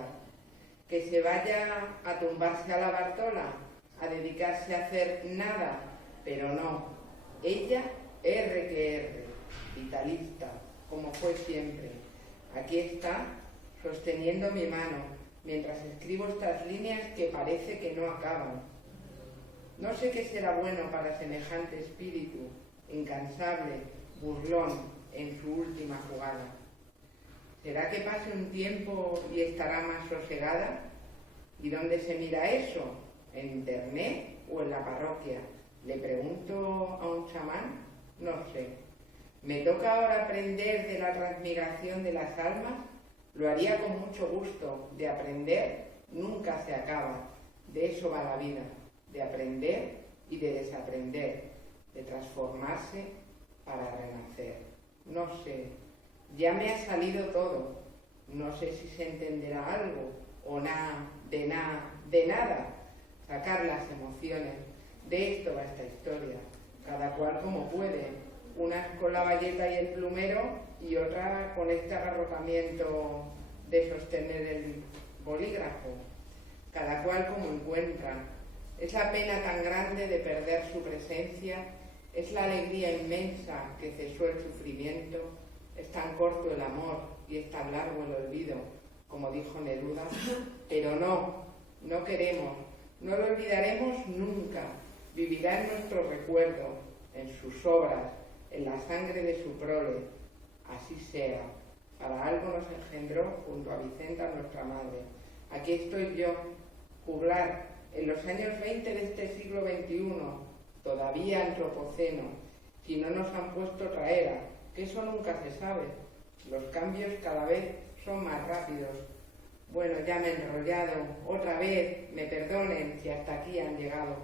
Que se vaya a tumbarse a la Bartola, a dedicarse a hacer nada, pero no. Ella, R que R, vitalista, como fue siempre. Aquí está, sosteniendo mi mano, mientras escribo estas líneas que parece que no acaban. No sé qué será bueno para semejante espíritu, incansable, burlón, en su última jugada. ¿Será que pase un tiempo y estará más sosegada? ¿Y dónde se mira eso? ¿En internet o en la parroquia? ¿Le pregunto a un chamán? No sé. ¿Me toca ahora aprender de la transmigración de las almas? Lo haría con mucho gusto. De aprender nunca se acaba. De eso va la vida. De aprender y de desaprender. De transformarse para renacer. No sé. Ya me ha salido todo. No sé si se entenderá algo o de nada. Sacar las emociones. De esto va esta historia. Cada cual como puede. Unas con la bayeta y el plumero y otra con este agarrotamiento de sostener el bolígrafo. Cada cual como encuentra. Es la pena tan grande de perder su presencia, es la alegría inmensa que cesó el sufrimiento, es tan corto el amor y es tan largo el olvido, como dijo Neruda, pero no queremos, no lo olvidaremos nunca, vivirá en nuestro recuerdo, en sus obras, en la sangre de su prole, así sea. Para algo nos engendró junto a Vicenta, nuestra madre. Aquí estoy yo, juglar, en los años 20 de este siglo XXI, todavía antropoceno, si no nos han puesto otra era, que eso nunca se sabe. Los cambios cada vez son más rápidos. Bueno, ya me he enrollado, otra vez, me perdonen si hasta aquí han llegado.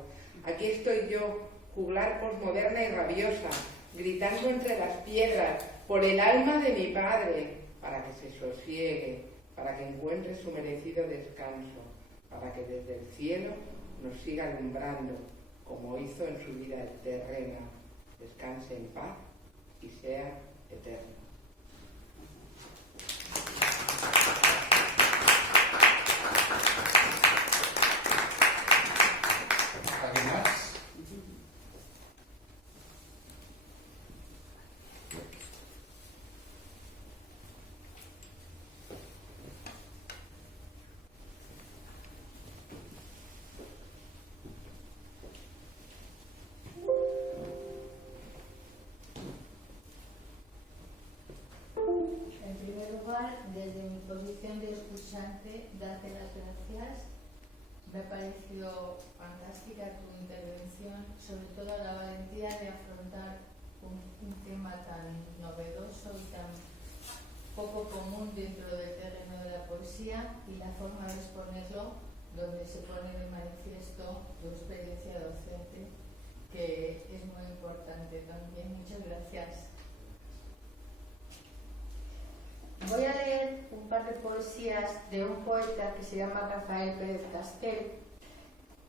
Aquí estoy yo, juglar posmoderna y rabiosa, gritando entre las piedras, por el alma de mi padre, para que se sosiegue, para que encuentre su merecido descanso, para que desde el cielo nos siga alumbrando, como hizo en su vida terrena. Descanse en paz y sea eterno. ¿Alguien más? tan novedoso y tan poco común dentro del terreno de la poesía, y la forma de exponerlo, donde se pone de manifiesto tu experiencia docente, que es muy importante también. Muchas gracias. Voy a leer un par de poesías de un poeta que se llama Rafael Pérez Castel,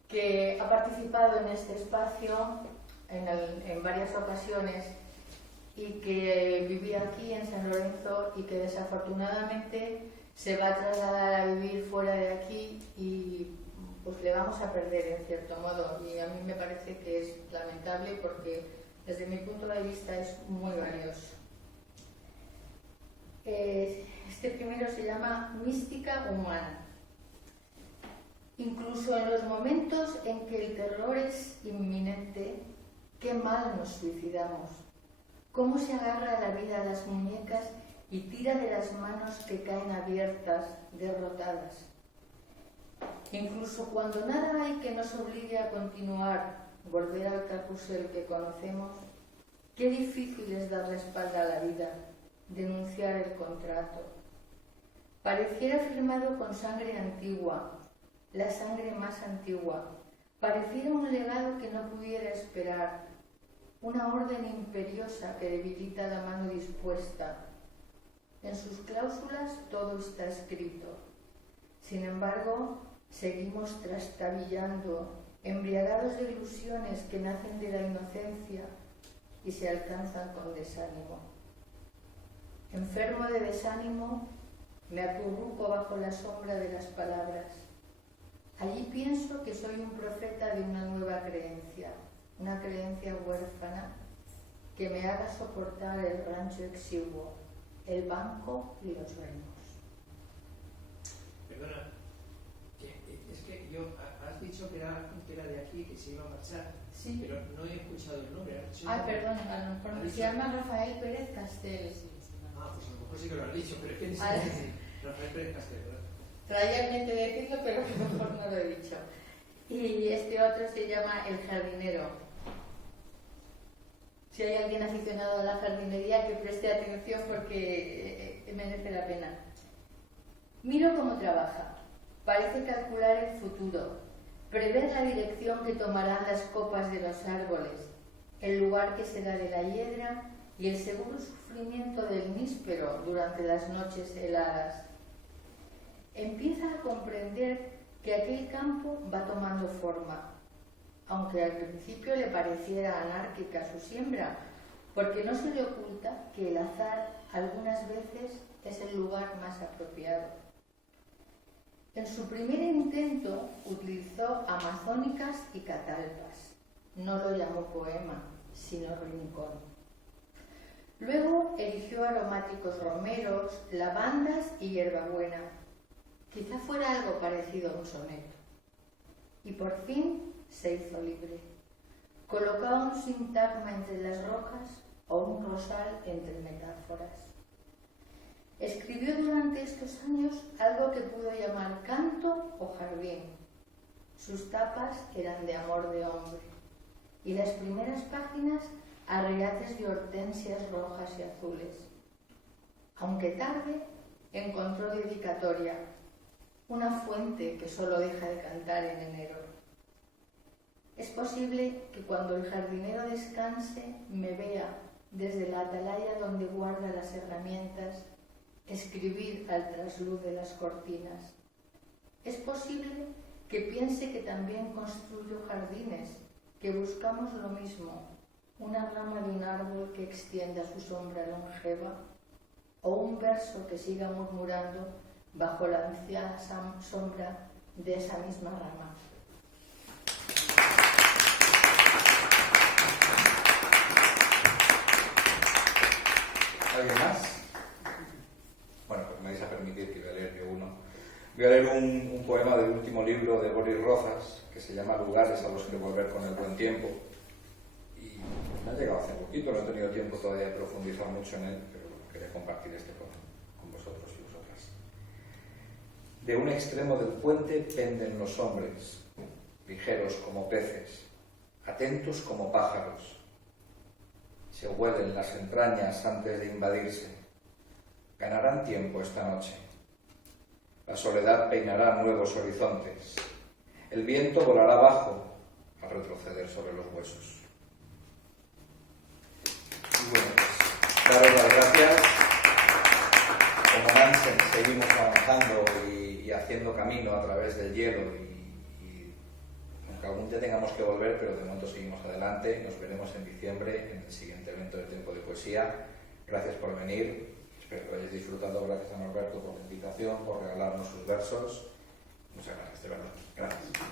que ha participado en este espacio en varias ocasiones y que vivía aquí en San Lorenzo y que desafortunadamente se va a trasladar a vivir fuera de aquí y pues le vamos a perder en cierto modo, y a mí me parece que es lamentable porque desde mi punto de vista es muy valioso. Este primero se llama Mística Humana. Incluso en los momentos en que el terror es inminente, qué mal nos suicidamos. Cómo se agarra la vida a las muñecas y tira de las manos que caen abiertas, derrotadas. Incluso cuando nada hay que nos obligue a continuar, volver al carrusel que conocemos, qué difícil es dar la espalda a la vida, denunciar el contrato. Pareciera firmado con sangre antigua, la sangre más antigua. Pareciera un legado que no pudiera esperar, una orden imperiosa que debilita la mano dispuesta. En sus cláusulas todo está escrito. Sin embargo, seguimos trastabillando, embriagados de ilusiones que nacen de la inocencia y se alcanzan con desánimo. Enfermo de desánimo, me acurruco bajo la sombra de las palabras. Allí pienso que soy un profeta de una nueva creencia, una creencia huérfana que me haga soportar el rancho exiguo, el banco y los remos. Perdona, es que has dicho que era de aquí, que se iba a marchar, sí, pero no he escuchado el nombre. Perdón, a lo mejor se llama Rafael Pérez Castel. Pues a lo mejor sí que lo has dicho, pero es que Rafael Pérez Castel, ¿verdad? Traía en mente decirlo, pero a lo mejor no lo he dicho. Y este otro se llama El jardinero. Si hay alguien aficionado a la jardinería, que preste atención porque merece la pena. Miro cómo trabaja. Parece calcular el futuro, prever la dirección que tomarán las copas de los árboles, el lugar que será de la hiedra y el seguro sufrimiento del níspero durante las noches heladas. Empieza a comprender que aquel campo va tomando forma, aunque al principio le pareciera anárquica su siembra, porque no se le oculta que el azar algunas veces es el lugar más apropiado. En su primer intento utilizó amazónicas y catalpas. No lo llamó poema, sino rincón. Luego eligió aromáticos romeros, lavandas y hierbabuena. Quizá fuera algo parecido a un soneto. Y por fin se hizo libre. Colocaba un sintagma entre las rocas o un rosal entre metáforas. Escribió durante estos años algo que pudo llamar canto o jardín. Sus tapas eran de amor de hombre y las primeras páginas arreates de hortensias rojas y azules. Aunque tarde, encontró dedicatoria, una fuente que solo deja de cantar en enero. Es posible que cuando el jardinero descanse me vea desde la atalaya donde guarda las herramientas escribir al trasluz de las cortinas. Es posible que piense que también construyo jardines, que buscamos lo mismo, una rama de un árbol que extienda su sombra longeva, o un verso que siga murmurando bajo la anciana sombra de esa misma rama. ¿Alguien más? Bueno, pues me vais a permitir que voy a leer yo uno. Voy a leer un poema del último libro de Boris Rozas, que se llama Lugares a los que volver con el buen tiempo. Y me ha llegado hace poquito, no he tenido tiempo todavía de profundizar mucho en él, pero bueno, quería compartir este poema con vosotros y vosotras. De un extremo del puente penden los hombres, ligeros como peces, atentos como pájaros. se huelen las entrañas antes de invadirse. Ganarán tiempo esta noche. La soledad peinará nuevos horizontes. El viento volará bajo al retroceder sobre los huesos. Y bueno, pues, daros las gracias. Como Nansen seguimos avanzando y haciendo camino a través del hielo y aunque algún día tengamos que volver, pero de momento seguimos adelante. Nos veremos en diciembre en el siguiente evento de Tiempo de Poesía. Gracias por venir. Espero que lo hayáis disfrutado. Gracias a Norberto por la invitación, por regalarnos sus versos. Muchas gracias, de verdad. Gracias.